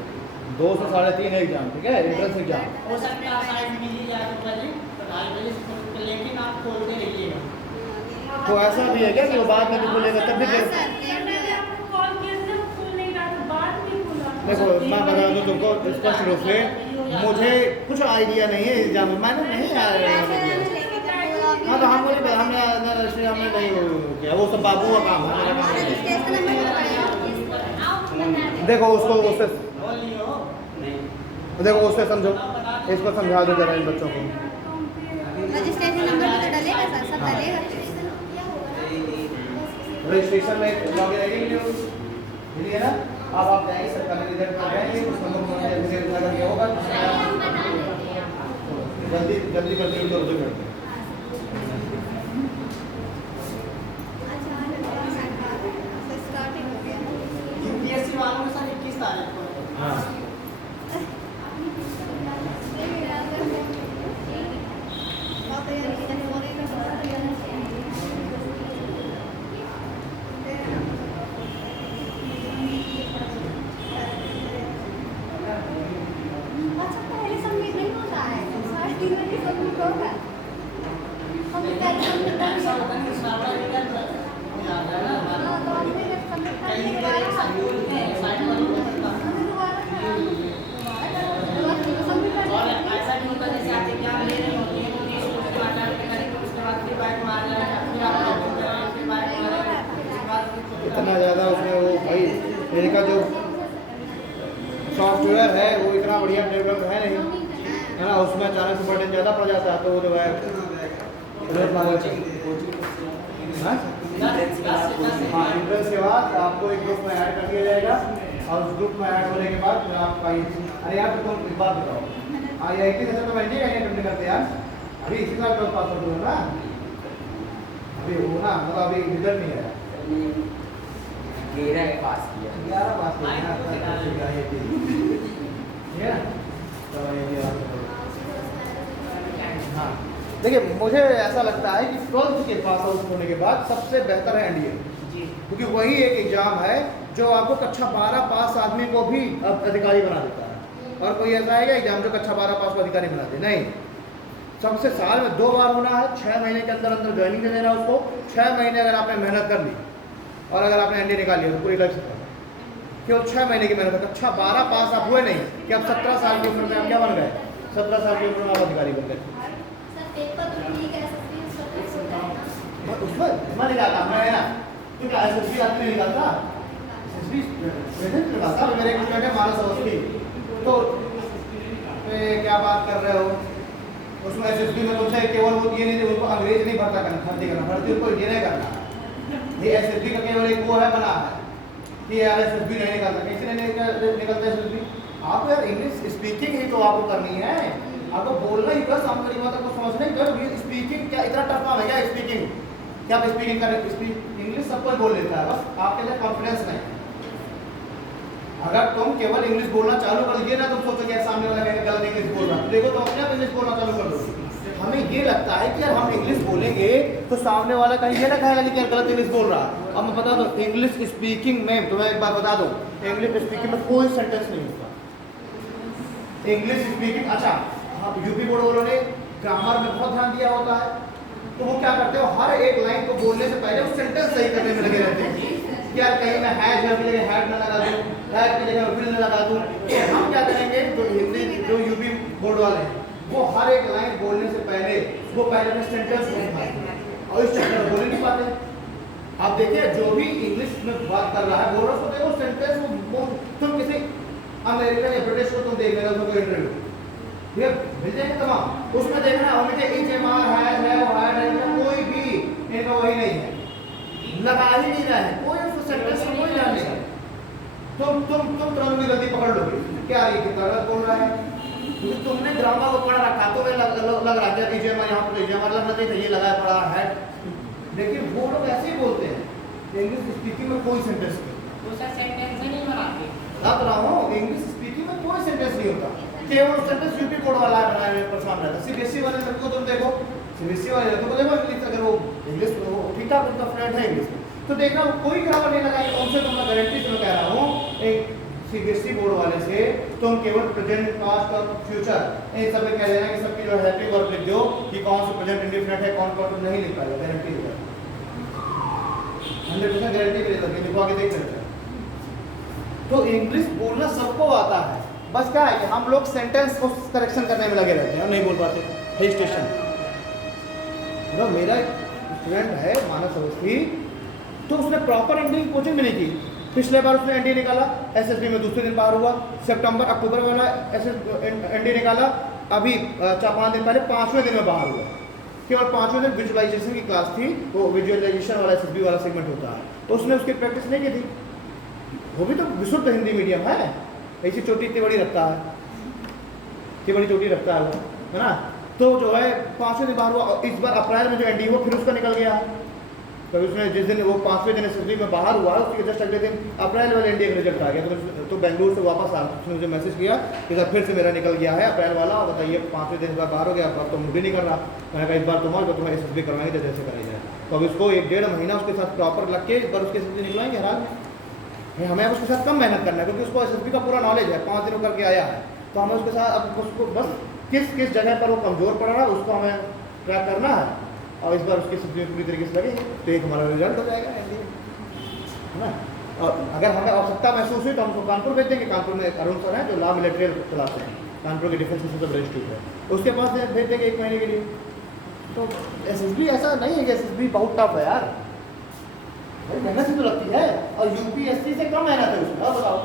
2 से 3:30 है एग्जाम, ठीक है, एंट्रेंस एग्जाम। हो सकता है शायद मिल ही जाए 2 बजे तो 2:30 बजे से, लेकिन आप खोलते रहिएगा। तो ऐसा भी है क्या कि वो बाद में भी खुलेगा तब भी? देखो मैं बता दूँ तुमको स्पष्ट रूप से, मुझे कुछ आइडिया नहीं है एग्जाम में, मैंने नहीं आया। हाँ तो हमने नहीं किया, वो सब बाबू का काम है, मेरा काम नहीं। देखो उसको उससे देखो उससे समझो, इसको समझा दो जरा इन बच्चों को। रजिस्ट्रेशन नंबर तो डलेगा सर, सब डलेगा। रजिस्ट्रेशन में लॉगिन आईडी मिली है ना। अब आप जाएंगे सरकारी रिजल्ट पर जाएंगे, उस नंबर पर अगर ये होगा जल्दी जल्दी करते हैं, करते हैं। यूपीएससी वालों के साथ 21 तारीख को। हाँ इतना ज़्यादा उसमें वो भाई मेरे का जो सॉफ्टवेयर है वो इतना बढ़िया डेवलप है नहीं, है ना। उसमें अचानक से बटन ज़्यादा पड़ जाता है तो वो जो है हाँ, इंट्रेंस के बाद आपको एक ग्रुप में ऐड कर दिया जाएगा और उस ग्रुप में ऐड होने के बाद फिर आपका अरे यार तुम एक बात बताओ, IIT से तो मैं नहीं अटेंड करते यार, अभी इसी साल का पास हो ना, अभी वो ना मतलब अभी रिजल्ट नहीं आया। 11 पास किया, 11 पास किया हाँ। देखिए मुझे ऐसा लगता है कि 12th के पास आउट होने के बाद सबसे बेहतर है एनडीए, क्योंकि वही एक एग्जाम है जो आपको कक्षा 12 पास आदमी को भी अधिकारी बना देता है। और कोई ऐसा है क्या एग्जाम जो कक्षा 12 पास को अधिकारी बना दे? नहीं, सबसे साल में 2 बार होना है, 6 महीने के अंदर अंदर ज्वाइनिंग दे देना उसको। 6 महीने अगर आपने मेहनत कर ली और अगर आपने एनडीए निकाल लिया तो पूरी लग सकता है, केवल 6 महीने की मेहनत। कक्षा 12 पास आप हुए नहीं कि अब 17 साल की उम्र में आप क्या बन गए, 17 साल की उम्र में आप अधिकारी बन गए। उसमें मैं नहीं जाता, मैं ना तो क्या SSB आदमी नहीं निकालता, SSB प्रेजेंट निकालता। मेरे एक स्टूडेंट है मानस अवस्थी, तो क्या बात कर रहे हो, उसमें SSB में तुमसे केवल वो ये नहीं, उनको अंग्रेज नहीं भर्ती करना, भर्ती उनको ये नहीं करना। ये SSB का केवल एक वो है बना है कि यार SSB नहीं निकालता, कैसे नहीं निकलता SSB? आप यार इंग्लिश स्पीकिंग ही तो आपको करनी है, आपको बोलना ही बस, आपको मेरी बात को समझना ही बस। स्पीकिंग क्या इतना टफ काम है क्या स्पीकिंग? क्या आप स्पीकिंग करें? इंग्लिश सब कोई बोल लेता है, बस आपके अंदर कॉन्फिडेंस नहीं। अगर तुम केवल इंग्लिश बोलना चालू कर दिए ना, तुम सोचो कि सामने वाला कहेगा गलत इंग्लिश बोल रहा है, देखो तो अपने आप इंग्लिश बोलना चालू कर दो। हमें ये लगता है कि यार हम इंग्लिश बोलेंगे तो सामने वाला कहीं ये ना कहेगा कि यार गलत इंग्लिश बोल रहा है। अब मैं बता दूं इंग्लिश स्पीकिंग में, तुम्हें एक बात बता दूं, इंग्लिश स्पीकिंग में कोई सेंटेंस नहीं होता इंग्लिश स्पीकिंग। अच्छा यूपी बोर्ड वालों ने ग्रामर में बहुत ध्यान दिया होता है, तो वो क्या करते हो, हर एक लाइन को बोलने से पहले वो सेंटेंस सही करने में लगे रहते हैं कि यार कहीं मैं हैज की जगह हैड ना लगा दूं, हैड की जगह विल ना लगा दूं। तो हम क्या करेंगे, जो हिंदी जो यूपी बोर्ड वाले हैं वो हर एक लाइन बोलने से पहले वो पहले में सेंटेंस बोलते और इस चक्कर में बोल नहीं पाते। आप देखिए जो भी इंग्लिश में बात कर रहा है बोल रहा है, तो देखो सेंटेंस तुम किसी अमेरिकन या ब्रिटिश को तुम देख लेना, उसको इंटरव्यू ये मिल जाएंगे तमाम, उसमें देखना मुझे HMR है कोई भी इनका वही नहीं है, लगा ही नहीं रहा है कोई, उसको सेंटेंस में कोई ध्यान नहीं है। तुम तुरंत भी गलती पकड़ लोगे, क्या ये कितना गलत बोल रहा है, क्योंकि तुमने ग्रामर को पढ़ रखा तो वे लग रहा है कि HMR यहाँ पर HMR लगना चाहिए, ये लगाया पड़ा है, लेकिन वो लोग ऐसे ही बोलते हैं। इंग्लिश स्पीकिंग में कोई सेंटेंस नहीं, सेंटेंस नहीं बनाते, बता रहा हूँ इंग्लिश स्पीकिंग में कोई सेंटेंस नहीं होता, केवल सेंटेंस यूपी बोर्ड वाला है बनाए हुए परेशान रहता है। CBSE वाले लड़कों को तुम देखो, CBSE वाले लड़कों को देखो इंग्लिश, अगर वो इंग्लिश ठीक ठाक उनका फ्लुएंट है इंग्लिश में, तो देखना कोई ग्रामर नहीं लगाएगा उनसे, तो मैं गारंटी से कह रहा हूँ एक CBSE बोर्ड वाले से तुम केवल प्रेजेंट पास्ट और फ्यूचर इन सब में कह देना कि सबकी जो हेल्पिंग वर्ब लिख दो कि कौन सा प्रेजेंट इंडेफिनिट है, कौन कौन नहीं लिख पाएगा, गारंटी है 100% गारंटी के लिए लिखवा के देख सकते हैं। तो इंग्लिश बोलना सबको आता है, बस क्या है कि हम लोग सेंटेंस को करेक्शन करने में लगे रहते हैं और नहीं बोल पाते। हिल स्टेशन तो मेरा स्टूडेंट है मानव सरस्वती, तो उसने प्रॉपर एंडिंग कोचिंग भी नहीं की। पिछले बार उसने एनडी निकाला, एसएसबी में दूसरे दिन बाहर हुआ, सितंबर अक्टूबर वाला एनडी निकाला, अभी 4-5 दिन पहले 5वें दिन में बाहर हुआ। केवल 5वें दिन विजुअलाइजेशन की क्लास थी, वो विजुअलाइजेशन वाला एसएसबी वाला सेगमेंट होता है, तो उसने उसकी प्रैक्टिस नहीं की थी। वो भी तो विशुद्ध हिंदी मीडियम है, ऐसी चोटी इतनी बड़ी रखता है, इतनी बड़ी चोटी रखता है वो, है ना। तो जो है 5वें दिन बाहर हुआ, और इस बार अप्रैल में जो एनडी हुआ फिर उसका निकल गया। तो उसने जिस दिन वो 5वें दिन एसएसबी में बाहर हुआ, उसके जस्ट अगले दिन अप्रैल वाले एनडी का रिजल्ट आ गया। तो बेंगलुरु से वापस आ, उसने मुझे मैसेज किया कि सर फिर से मेरा निकल गया है अप्रैल वाला, बताइए 5वें दिन बाद बाहर हो गया, अब तो मूड ही नहीं कर रहा। मैंने कहा इस बार तुम्हें एसएसबी करवाएंगे जैसे कराई जाए। तो अब इसको 1-1.5 महीना उसके साथ प्रॉपर लग के इस बार उसके एसएसबी निकलवाएंगे हराल में। हमें उसके साथ कम मेहनत करना है, क्योंकि उसको एसएसबी का पूरा नॉलेज है, 5 दिनों करके आया है। तो हमें उसके साथ अब उसको बस किस जगह पर वो कमज़ोर पड़ रहा है उसको हमें ट्रैक करना है, और इस बार उसकी सब्जी पूरी तरीके से लगेगी तो एक हमारा रिजल्ट हो जाएगा एनडी, है ना। और अगर हमें आवश्यकता महसूस हुई तो हम उसको कानपुर भेज देंगे। कानपुर में अरुण सर हैं जो लॉ मिलिट्री चलाते हैं, कानपुर के डिफेंस रिसर्च इंस्टीट्यूट है, उसके पास भेज देंगे 1 महीने के लिए। तो एसएसबी ऐसा नहीं है कि एसएसबी बहुत टफ है यार, भाई मेहनत ही तो लगती है, और यूपीएससी से कम मेहनत है उसमें। और बताओ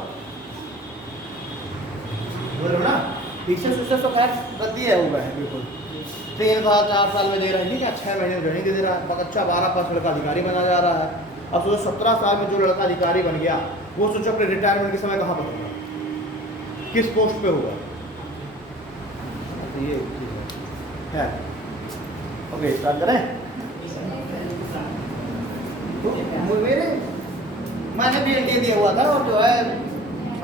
बोलो ना, फीचर्स तो खैर रद्दी है हुआ है बिल्कुल, 3-4 साल में दे रहा है, ठीक है, 6 महीने में ट्रेनिंग दे रहा है, बहुत अच्छा 12 पास लड़का अधिकारी बना जा रहा है। अब सोचो 17 साल में जो लड़का अधिकारी बन गया, वो सोचो अपने रिटायरमेंट के समय कहाँ पर होगा, किस पोस्ट पे होगा, ये है। ओके स्टार्ट करें। तो मैंने भी एनडीए दिया हुआ था, और जो है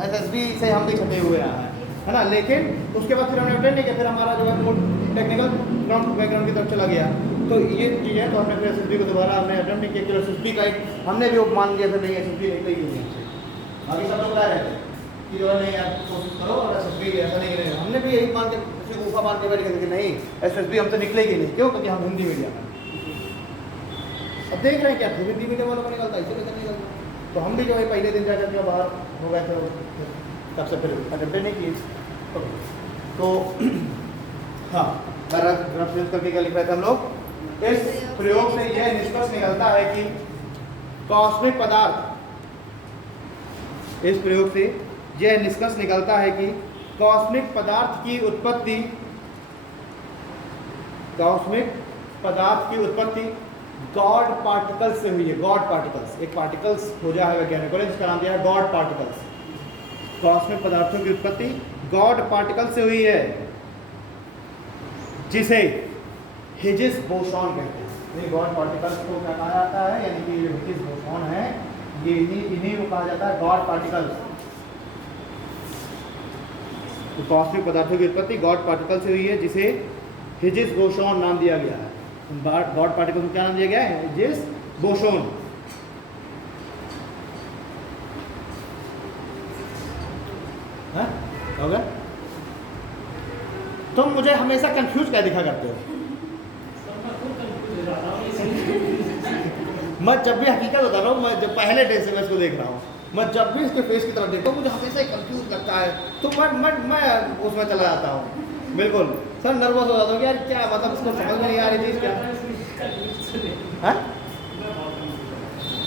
एसएसबी से हम भी छपे हुए हैं, है ना। लेकिन उसके बाद फिर हमने अटेंड नहीं किया, फिर हमारा जो है टेक्निकल बैकग्राउंड की तरफ चला गया। तो ये चीज़ें तो हमने फिर एसएसबी को दोबारा हमने अटेंड नहीं किया, कि एसएसबी का एक हमने भी मान लिया था, नहीं एसएसबी निकलेगी नहीं हमसे। बाकी सब लोग कह रहे थे कि जो है नहीं आप कोशिश करो, और एसएसबी ऐसा नहीं करेगा। हमने भी यही मान के उसी गुफा मान के बैठ गए कि नहीं एसएसबी हमसे निकलेगी नहीं, क्यों, क्योंकि हम हिंदी मीडियम है। अब देख रहे हैं क्या फिर हिंदी मीडियम वालों को निकलता है, इसी वजह से निकलता। तो हम भी जो है पहले दिन जाकर के बाहर हो गए थे, तब से फिर अटेम्प्ट नहीं किए। तो हाँ, रेफरेंस करके क्या लिख रहे थे हम लोग, इस प्रयोग से यह निष्कर्ष निकलता है कि कॉस्मिक पदार्थ, इस प्रयोग से यह निष्कर्ष निकलता है कि कॉस्मिक पदार्थ की उत्पत्ति, कॉस्मिक पदार्थ की उत्पत्ति गॉड पार्टिकल्स से हुई है। गॉड पार्टिकल्स, एक पार्टिकल्स खोजा है वैज्ञानिकों ने जिसका नाम दिया है गॉड पार्टिकल्स। कॉस्मिक पदार्थों की उत्पत्ति गॉड पार्टिकल से हुई है, जिसे हिजिस बोसॉन कहते हैं। ये गॉड पार्टिकल्स को क्या कहा जाता है, यानी कि ये हिजिस बोसॉन है, ये इन्हीं को कहा जाता है गॉड पार्टिकल्स। तो कॉस्मिक पदार्थों की उत्पत्ति गॉड पार्टिकल से हुई है, जिसे हिजिस बोसॉन नाम दिया गया है। गॉड पार्टिकल को क्या नाम दिया गया है, हिजिस बोसॉन। होगा तुम मुझे हमेशा कंफ्यूज क्या दिखा करते हो? मैं जब भी हकीकत बता रहा हूँ, मैं जब पहले डे से मैं इसको देख रहा हूँ, मैं जब भी इसके फेस की तरफ देखता हूँ मुझे हमेशा ही कंफ्यूज लगता है, तो मैं उसमें चला जाता हूँ। बिल्कुल सर, नर्वस हो जाता हूँ कि यार क्या मतलब इसको समझ में नहीं आ रही चीज़ क्या है।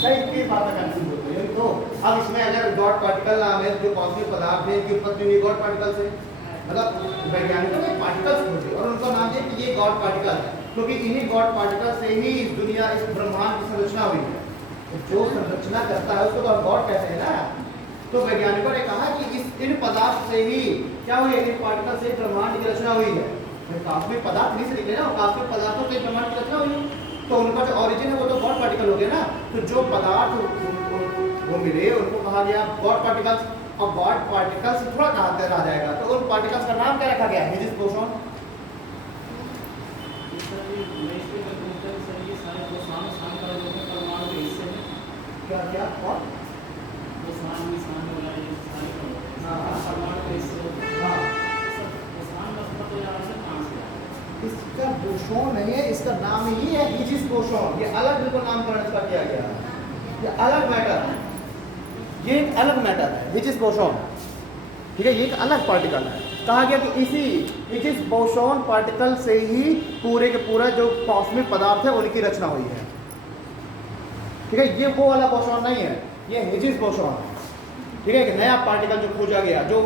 सही की बात है, कंफ्यूज होते हैं। तो अब इसमें अगर गॉड पार्टिकल नाम है, जो कॉस्मिक पदार्थ है की उत्पत्ति हुई गॉड पार्टिकल से, मतलब वैज्ञानिकों ने पार्टिकल्स खोजे और उनका नाम दिया कि ये गॉड पार्टिकल है, क्योंकि इन्हीं गॉड पार्टिकल से ही इस दुनिया, इस ब्रह्मांड की संरचना हुई है। तो जो संरचना करता है उसको तो हम गॉड कहते हैं ना। तो वैज्ञानिकों ने कहा कि इन पदार्थ से ही क्या हुई है, इन पार्टिकल से ब्रह्मांड की रचना हुई है। कास्मिक पदार्थ नहीं से निकले ना, कास्मिक पदार्थों से ब्रह्मांड की रचना हुई, तो उनका जो ऑरिजिन है वो तो गॉड पार्टिकल हो गया ना। तो जो पदार्थ वो मिले उनको कहा गया गॉड पार्टिकल्स, और गॉड पार्टिकल्स थोड़ा कहा रह जाएगा, तो उन पार्टिकल्स का नाम क्या रखा गया? हिजिस बोसॉन। क्या क्या कौन? इसका बोसॉन नहीं है, इसका नाम ही है हिजिस बोसॉन। ये अलग बिल्कुल नामकरण इसका किया गया है, ये अलग मैटर है, ये एक अलग मैटर है हिजिस बोसॉन, ठीक है। ये एक अलग पार्टिकल है। कहा गया कि इसी हिजिस बोसॉन पार्टिकल से ही पूरे के पूरा जो कॉस्मिक पदार्थ है उनकी रचना हुई है, ठीक है। ये वो वाला बोसॉन नहीं है, ये हिजिस बोसॉन, ठीक है। एक नया पार्टिकल जो खोजा गया, जो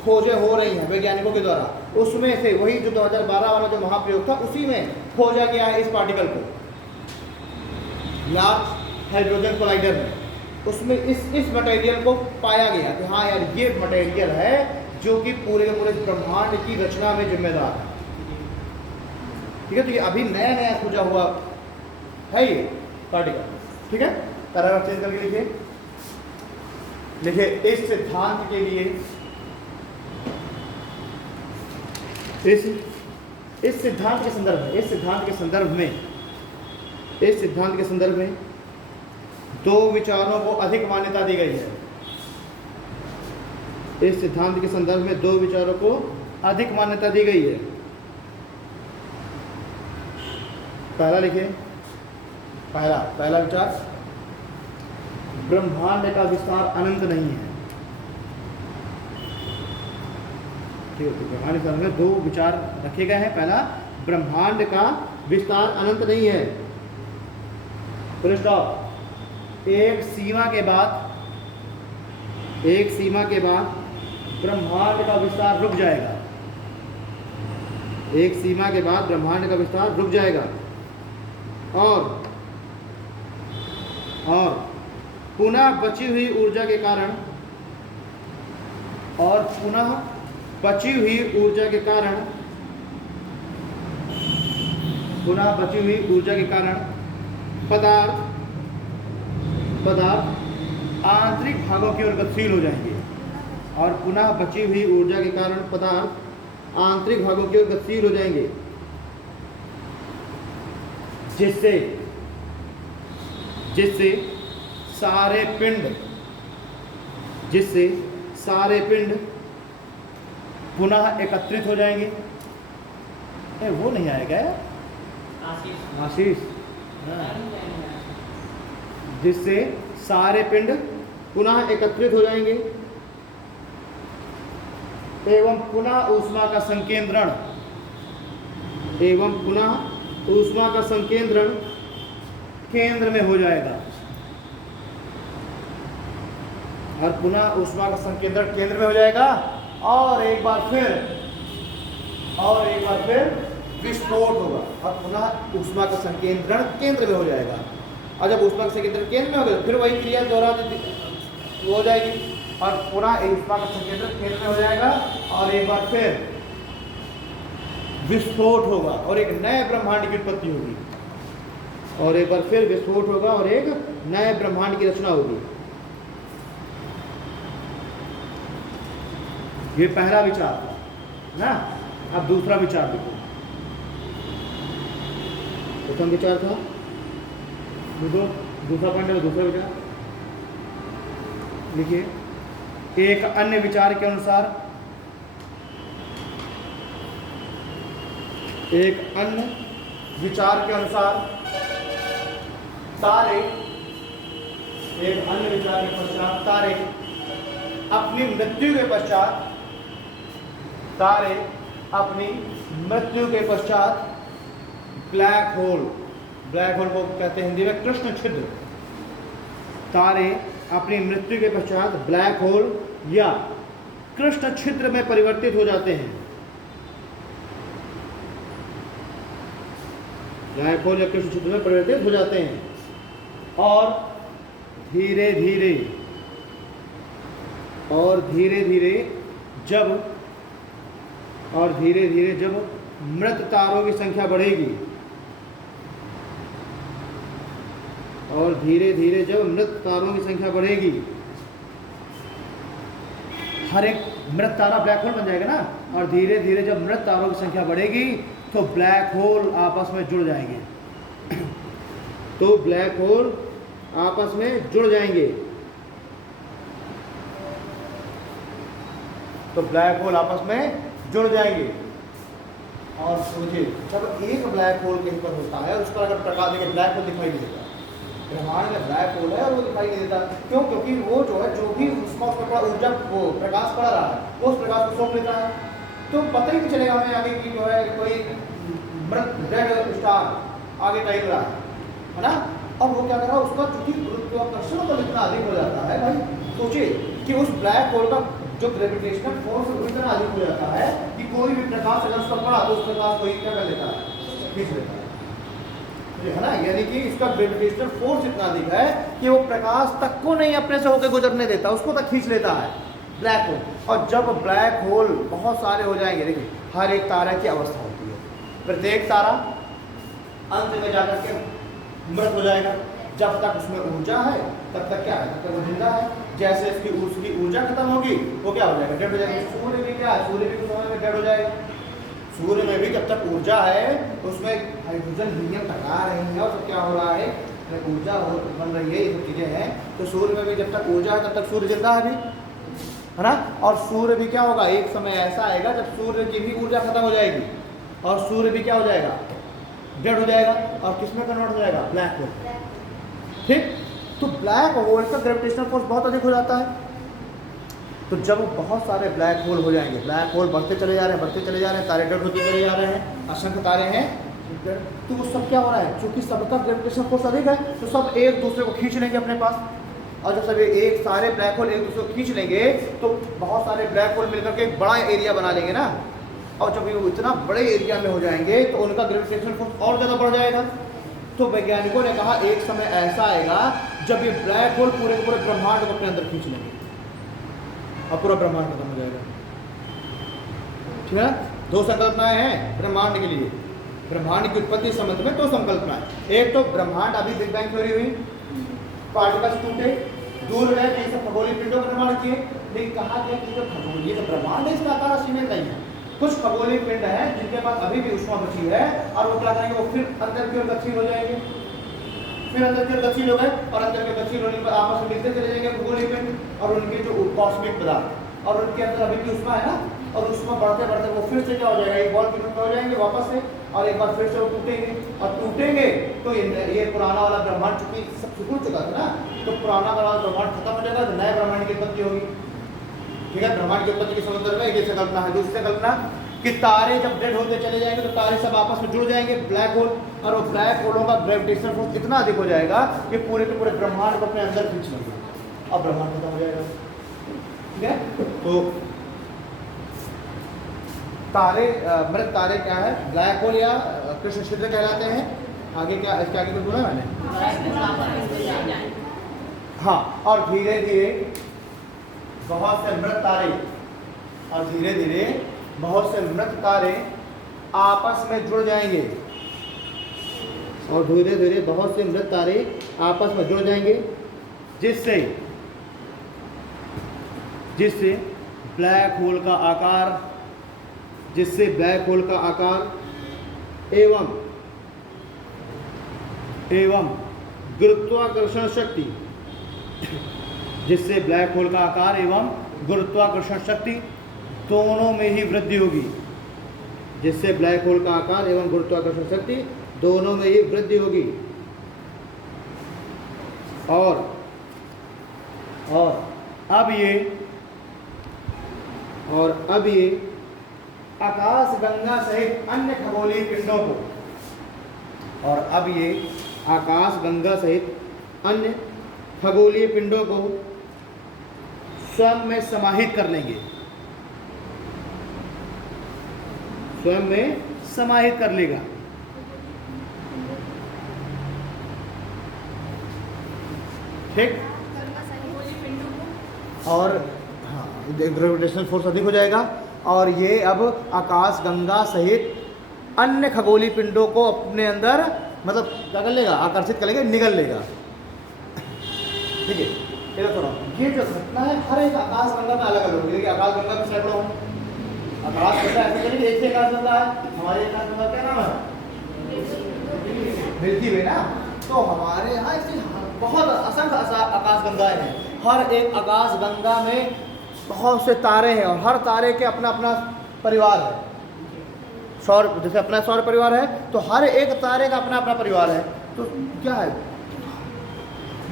खोजें हो रही हैं वैज्ञानिकों के द्वारा, उसमें से वही जो 2012 वाला जो महाप्रयोग था उसी में खोजा गया है इस पार्टिकल को, लार्ज हाइड्रोजन कोलाइडर में। उसमें इस मटेरियल को पाया गया कि हाँ यार ये मटेरियल है जो कि पूरे के पूरे ब्रह्मांड की रचना में जिम्मेदार है, ठीक है। तो ये अभी नया नया खोजा हुआ है ये पार्टिकल, ठीक है। पैराग्राफ चेंज करके लिखिए इस सिद्धांत के लिए, इस सिद्धांत के संदर्भ में, इस सिद्धांत के संदर्भ में दो विचारों को अधिक मान्यता दी गई है। इस सिद्धांत के संदर्भ में दो विचारों को अधिक मान्यता दी गई है। पहला लिखिए, पहला विचार, ब्रह्मांड का विस्तार अनंत नहीं है, ठीक है। तो ब्रह्मांड के संदर्भ में दो विचार रखे गए हैं। पहला, ब्रह्मांड का विस्तार अनंत नहीं है, फुल स्टॉप। एक सीमा के बाद ब्रह्मांड का विस्तार रुक जाएगा, एक सीमा के बाद ब्रह्मांड का विस्तार रुक जाएगा और पुनः बची हुई ऊर्जा के कारण, पदार्थ आंतरिक भागों की ओर गतिशील हो जाएंगे, और पुनः बची हुई ऊर्जा के कारण पदार्थ आंतरिक भागों की ओर गतिशील हो जाएंगे, जिससे सारे पिंड पुनः एकत्रित हो जाएंगे। वो नहीं आएगा आशीष, जिससे सारे पिंड पुनः एकत्रित हो जाएंगे एवं पुनः ऊष्मा का संकेंद्रण केंद्र में हो जाएगा, और पुनः ऊष्मा का संकेंद्रण केंद्र में हो जाएगा, और एक बार फिर विस्फोट होगा, और पुनः ऊष्मा का संकेंद्रण केंद्र में हो जाएगा। और जब ऊष्मा का संकेंद्रण केंद्र में हो गया फिर वही क्रिया दोहरा हो जाएगी, और पुनः ऊष्मा का संकेंद्रण केंद्र में हो जाएगा, और एक बार फिर विस्फोट होगा और एक नए ब्रह्मांड की उत्पत्ति होगी, और एक बार फिर विस्फोट होगा और एक नए ब्रह्मांड की रचना होगी। ये पहला विचार था ना। अब दूसरा विचार देखो। प्रथम विचार था, दूसरा पॉइंट है, दूसरा विचार लिखिए। एक अन्य विचार के अनुसार एक अन्य विचार के अनुसार तारे, एक अन्य विचार के पश्चात तारे अपनी मृत्यु के पश्चात, तारे अपनी मृत्यु के पश्चात ब्लैक होल, ब्लैक होल को कहते हैं हिंदी में कृष्ण छिद्र, तारे अपनी मृत्यु के पश्चात ब्लैक होल या कृष्ण छिद्र में परिवर्तित हो जाते हैं। ब्लैक होल या कृष्ण छिद्र में परिवर्तित हो जाते हैं और धीरे धीरे जब मृत तारों की संख्या बढ़ेगी और धीरे धीरे जब मृत तारों की संख्या बढ़ेगी, हर एक मृत तारा ब्लैक होल बन जाएगा ना, और धीरे धीरे जब मृत तारों की संख्या बढ़ेगी तो ब्लैक होल आपस में जुड़ जाएंगे तो ब्लैक होल आपस में जुड़ जाएंगे तो ब्लैक होल आपस में जुड़ जाएंगे। और सोचिए, जब एक ब्लैक होल कहीं पर होता है उस पर अगर प्रकाश देखें, ब्लैक होल दिखाई नहीं देता, ब्रह्मांड में ब्लैक होल है और वो दिखाई नहीं देता। क्यों? क्योंकि वो जो है, जो भी उसका उस पर ऊर्जा, वो प्रकाश पड़ रहा है, वो उस प्रकाश को सोख लेता है, तो पता ही नहीं चलेगा हमें आगे की जो है कोई मृत डेड स्टार आगे टहल रहा है ना। अब वो क्या कर रहा है, उसका चूंकि गुरुत्वाकर्षण बल इतना अधिक हो जाता है, भाई सोचिए कि उस ब्लैक होल का जो ग्रेविटेशनल फोर्स इतना अधिक हो जाता है कि कोई भी प्रकाश अगर उस पर पड़ा तो उस प्रकाश को ही क्या कर लेता है, खींच लेता है ना। यानी कि इसका ग्रेविटेशनल फोर्स इतना अधिक है कि वो प्रकाश तक को नहीं अपने से होकर गुजरने देता, उसको तक खींच लेता है ब्लैक होल। और जब ब्लैक होल बहुत सारे हो जाएंगे, देखिए हर एक तारा की अवस्था होती है, प्रत्येक तारा अंत में जाकर के मृत हो जाएगा। जब तक उसमें ऊर्जा है तब तक क्या है, तब तक वो जिंदा है। जैसे उसकी ऊर्जा खत्म होगी वो क्या हो जाएगा, डेड हो जाएगा। सूर्य भी क्या है, सूर्य भी कुछ समय में डेड हो जाएगा। सूर्य में भी जब तक ऊर्जा है तो उसमें हाइड्रोजन हीलियम टकरा रही है और सब क्या हो रहा है, ऊर्जा बन रही है, ये सब चीज़ें हैं। तो सूर्य में भी जब तक ऊर्जा है तब तक सूर्य जिंदा है भी, है ना। और सूर्य भी क्या होगा, एक समय ऐसा आएगा जब सूर्य की भी ऊर्जा खत्म हो जाएगी और सूर्य भी क्या हो जाएगा, डेड हो जाएगा। और किसमें कन्वर्ट हो जाएगा, ब्लैक होल। ठीक, तो ब्लैक होल का ग्रेविटेशनल फोर्स बहुत अधिक हो जाता है। तो जब बहुत सारे ब्लैक होल हो जाएंगे, ब्लैक होल बढ़ते चले जा रहे हैं, तारे डेड होते चले जा रहे हैं, असंख्य तारे हैं, तो वो सब क्या हो रहा है, क्योंकि सबका ग्रेविटेशनल फोर्स अधिक है तो सब एक दूसरे को खींच लेंगे अपने पास। और जब सब एक सारे ब्लैक होल एक दूसरे को खींच लेंगे तो बहुत सारे ब्लैक होल मिलकर के एक बड़ा एरिया बना लेंगे ना। और जब वो इतना बड़े एरिया में हो जाएंगे तो उनका ग्रेविटेशनल फोर्स और ज़्यादा बढ़ जाएगा। तो वैज्ञानिकों ने कहा एक समय ऐसा आएगा जब ये ब्लैक होल पूरे पूरे ब्रह्मांड को अपने अंदर खींच लेंगे और पूरा ब्रह्मांड खत्म हो जाएगा। ठीक है, दो संकल्पनाएं हैं ब्रह्मांड के लिए। ब्रह्मांड की उत्पत्ति संबंध में दो संकल्पनाएं। एक तो ब्रह्मांड अभी बिग बैंग थ्योरी हुई, पार्टिकल्स टूटे, दूर गए, कहीं से खगोलीय पिंडों का निर्माण किए। लेकिन कहा गया कि जो खगोलीय जो ब्रह्मांड है इसका आकार सीमित नहीं है। कुछ खगोलीय पिंड हैं जिनके पास अभी भी ऊष्मा बची है और वो क्या करेंगे, वो फिर अंदर की ओर गतिशील हो जाएंगे, फिर अंदर की ओर गतिशील हो गए और अंदर के गतिशील होने पर आपस में मिलते चले जाएंगे खगोलीय पिंड और उनके जो कॉस्मिक पदार्थ, और उनके अंदर अभी भी ऊष्मा है ना, और उष्मा बढ़ते बढ़ते वो फिर से क्या हो जाएगा, एक बॉल की तरह हो जाएंगे वापस से, और एक बार फिर से वो टूटेंगे। और टूटेंगे तो ये पुराना वाला ब्रह्मांड चूंकि सब टूट चुका था ना, तो पुराना वाला ब्रह्मांड खत्म हो जाएगा, तो नए ब्रह्मांड की उत्पत्ति होगी। ठीक है, ब्रह्मांड की उत्पत्ति के संबंध में ये संकल्पना है। दूसरी संकल्पना कि तारे जब डेड होते चले जाएंगे तो तारे सब आपस में जुड़ जाएंगे, ब्लैक होल, और वो ब्लैक होलों का ग्रेविटेशनल फोर्स इतना अधिक हो जाएगा कि पूरे के पूरे ब्रह्मांड को अपने अंदर खींच लेंगे और ब्रह्मांड खत्म हो जाएगा। ठीक है, तो तारे मृत तारे क्या है, ब्लैक होल या कृष्ण छिद्र कहलाते हैं। आगे क्या, इसके आगे कुछ बोला मैंने? हाँ, और धीरे धीरे बहुत से मृत तारे, और धीरे धीरे बहुत से मृत तारे आपस में जुड़ जाएंगे, और धीरे धीरे बहुत से मृत तारे आपस में जुड़ जाएंगे, जिससे ब्लैक होल का आकार, जिससे ब्लैक होल का आकार एवं गुरुत्वाकर्षण शक्ति, जिससे ब्लैक होल का आकार एवं गुरुत्वाकर्षण शक्ति दोनों में ही वृद्धि होगी। जिससे ब्लैक होल का आकार एवं गुरुत्वाकर्षण शक्ति दोनों में ही वृद्धि होगी। और अब ये आकाशगंगा सहित अन्य खगोलीय पिंडों को आकाशगंगा सहित अन्य खगोलीय पिंडों को स्वयं में समाहित कर लेंगे, स्वयं में समाहित कर लेगा। ठीक। और हाँ, ग्रेविटेशनल फोर्स अधिक हो जाएगा और ये अब आकाशगंगा सहित अन्य खगोलीय पिंडों को अपने अंदर मतलब क्या कर लेगा, आकर्षित कर लेगा, निगल लेगा। ठीक है, ये सुनो, ये जो घटना है हर एक आकाशगंगा में अलग अलग होगी। आकाशगंगा में सैकड़ों आकाशगंगा ऐसे करेंगे, एक ही आकाशगंगा है। हमारी आकाशगंगा क्या नाम है, मिल्की वे ना। तो हमारे यहाँ ऐसी बहुत असंख्य आकाशगंगाएं हैं। हर एक आकाशगंगा में बहुत से तारे हैं और हर तारे के अपना अपना परिवार है। सौर, जैसे अपना सौर परिवार है तो हर एक तारे का अपना अपना परिवार है। तो क्या है,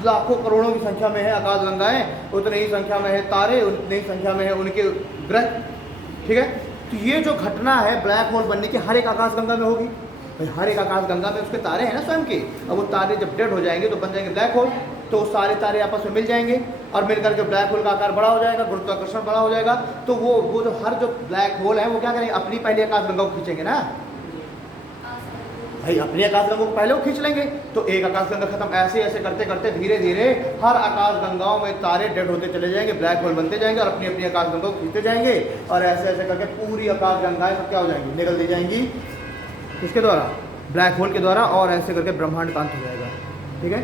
लाखों करोड़ों की संख्या में है आकाशगंगाएं, उतनी ही संख्या में है तारे, उतनी ही संख्या में है उनके ग्रह। ठीक है, तो ये जो घटना है ब्लैक होल बनने की हर एक आकाशगंगा में होगी। भाई हर एक आकाशगंगा में उसके तारे हैं ना स्वयं के। अब वो तारे जब डेड हो जाएंगे तो बन जाएंगे ब्लैक होल। तो सारे तारे आपस में मिल जाएंगे और मिलकर के ब्लैक होल का आकार बड़ा हो जाएगा, गुरुत्वाकर्षण बड़ा हो जाएगा। तो वो जो हर जो ब्लैक होल है वो क्या करेंगे, अपनी पहली आकाशगंगा को खींचेंगे ना भाई, अपनी आकाशगंगा को पहले वो खींच लेंगे। तो एक आकाशगंगा खत्म, ऐसे ऐसे करते करते धीरे धीरे हर आकाशगंगाओं में तारे डेड होते चले जाएंगे, ब्लैक होल बनते जाएंगे और अपनी अपनी आकाशगंगा को खींचते जाएंगे और ऐसे ऐसे करके पूरी आकाशगंगाएं सब क्या हो जाएंगी, निकल दी जाएंगी किसके द्वारा, ब्लैक होल के द्वारा। और ऐसे करके ब्रह्मांड का अंत हो जाएगा। ठीक है,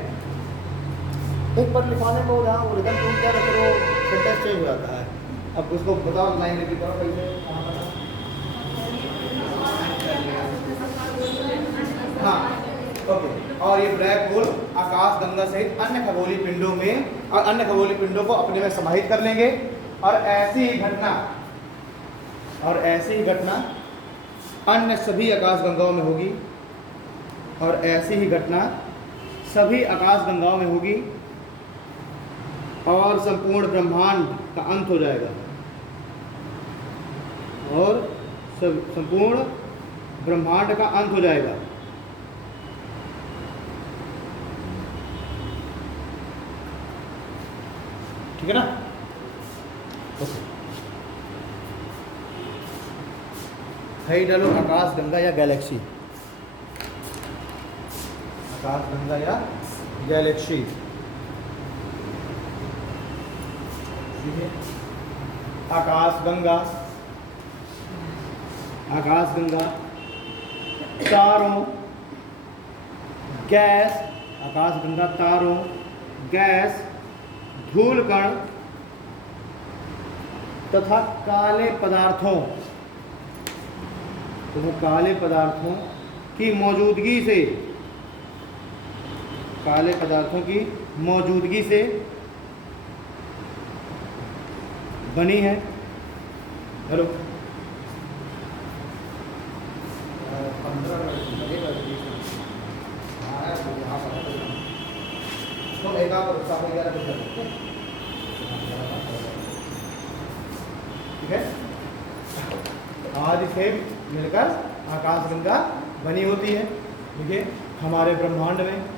एक पर लिखाने को जहाँ वो रिटर्न टूट गया तो वो सेंटेंस चेंज हो जाता है। अब उसको बताओ, लाइन रिपीट करो कैसे। हाँ ओके। और ये ब्लैक होल आकाशगंगा सहित अन्य खगोलीय पिंडों में और अन्य खगोलीय पिंडों को अपने में समाहित कर लेंगे। और ऐसी ही घटना अन्य सभी आकाशगंगाओं में होगी। और ऐसी ही घटना सभी आकाशगंगाओं में होगी और संपूर्ण ब्रह्मांड का अंत हो जाएगा। और संपूर्ण ब्रह्मांड का अंत हो जाएगा। ठीक है ना। है डालो आकाशगंगा या गैलेक्सी, आकाशगंगा या गैलेक्सी। आकाशगंगा तारों, गैस, आकाशगंगा तारों, गैस, धूलकण तथा काले पदार्थों की मौजूदगी से बनी है। हेलो, 15 तो एक आप ठीक है। आज से मिलकर आकाशगंगा बनी होती है। देखिए हमारे ब्रह्मांड में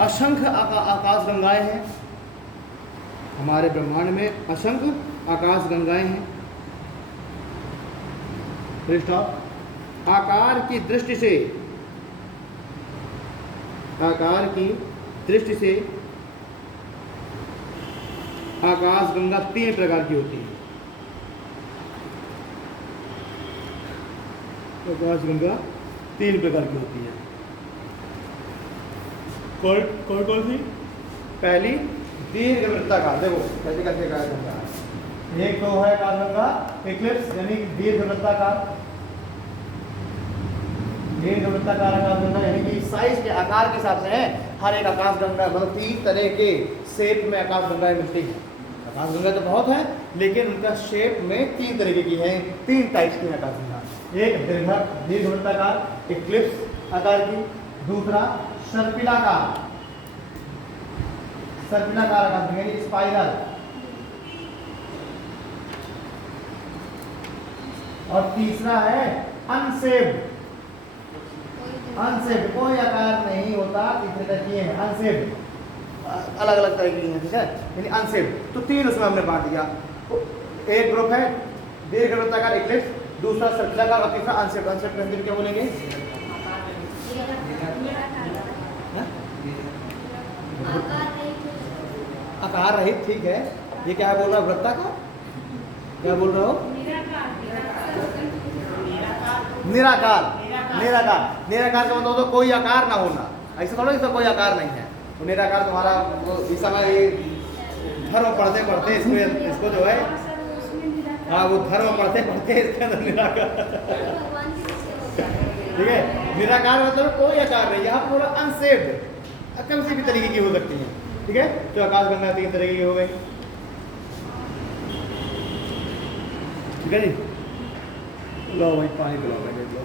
असंख्य आकाशगंगाएं हैं। हमारे ब्रह्मांड में असंख्य आकाशगंगाएं हैं। आकार की दृष्टि से आकाशगंगा 3 प्रकार की होती है। आकाशगंगा 3 प्रकार की होती है। कौन सी? पहली दीर्घवृत्ताकार, देखो कैसे कैसे आकाशगंगा है। एक तो है आकाशगंगा इक्लिप्स यानी दीर्घवृत्ताकार आकाशगंगा, यानी कि साइज के आकार के हिसाब से है। हर एक आकाशगंगा मतलब 3 तरह के शेप में आकाशगंगाएं मिलती हैं। आकाशगंगा तो बहुत है, लेकिन उनका शेप में 3 तरीके की है, 3 टाइप्स की आकाशगंगा। एक दीर्घवृत्ताकार इक्लिप्स आकार की, दूसरा सर्पिलाकार आकाशगंगा यानी स्पाइरल, और तीसरा है अनसेप्ड, कोई आकार नहीं होता, तीसरे तक ये है अनसेप्ड, अलग अलग तरह की है, ठीक है, यानी अनसेप्ड। तो 3 उसमें हमने बांट दिया। एक ग्रुप है दीर्घवृत्ताकार इक्लिप्स, दूसरा सर्पिलाकार और तीसरा अनसेप्ड। अनसेप्ड को हिंदी में क्या बोलेंगे? आकार रहित, ठीक है। ये क्या बोल रहा है? वृत्ताकार, क्या बोल रहे हो? निराकार का मतलब तो कोई आकार ना होना, ऐसा थोड़ा इसका कोई आकार नहीं है। तो निराकार तुम्हारा इस समय धर्म पढ़ते पढ़ते इसको जो है, हाँ वो धर्म पढ़ते पढ़ते इसके अंदर निराकार, ठीक है। निराकार मतलब कोई आकार नहीं, यहाँ पूरा अनसेप्ड, किसी भी तरीके की हो सकती है, ठीक है। तो आकाशगंगा 3 तरीके की हो गई, ठीक है जी। लो भाई पानी पिलाओ, मैं देख लो।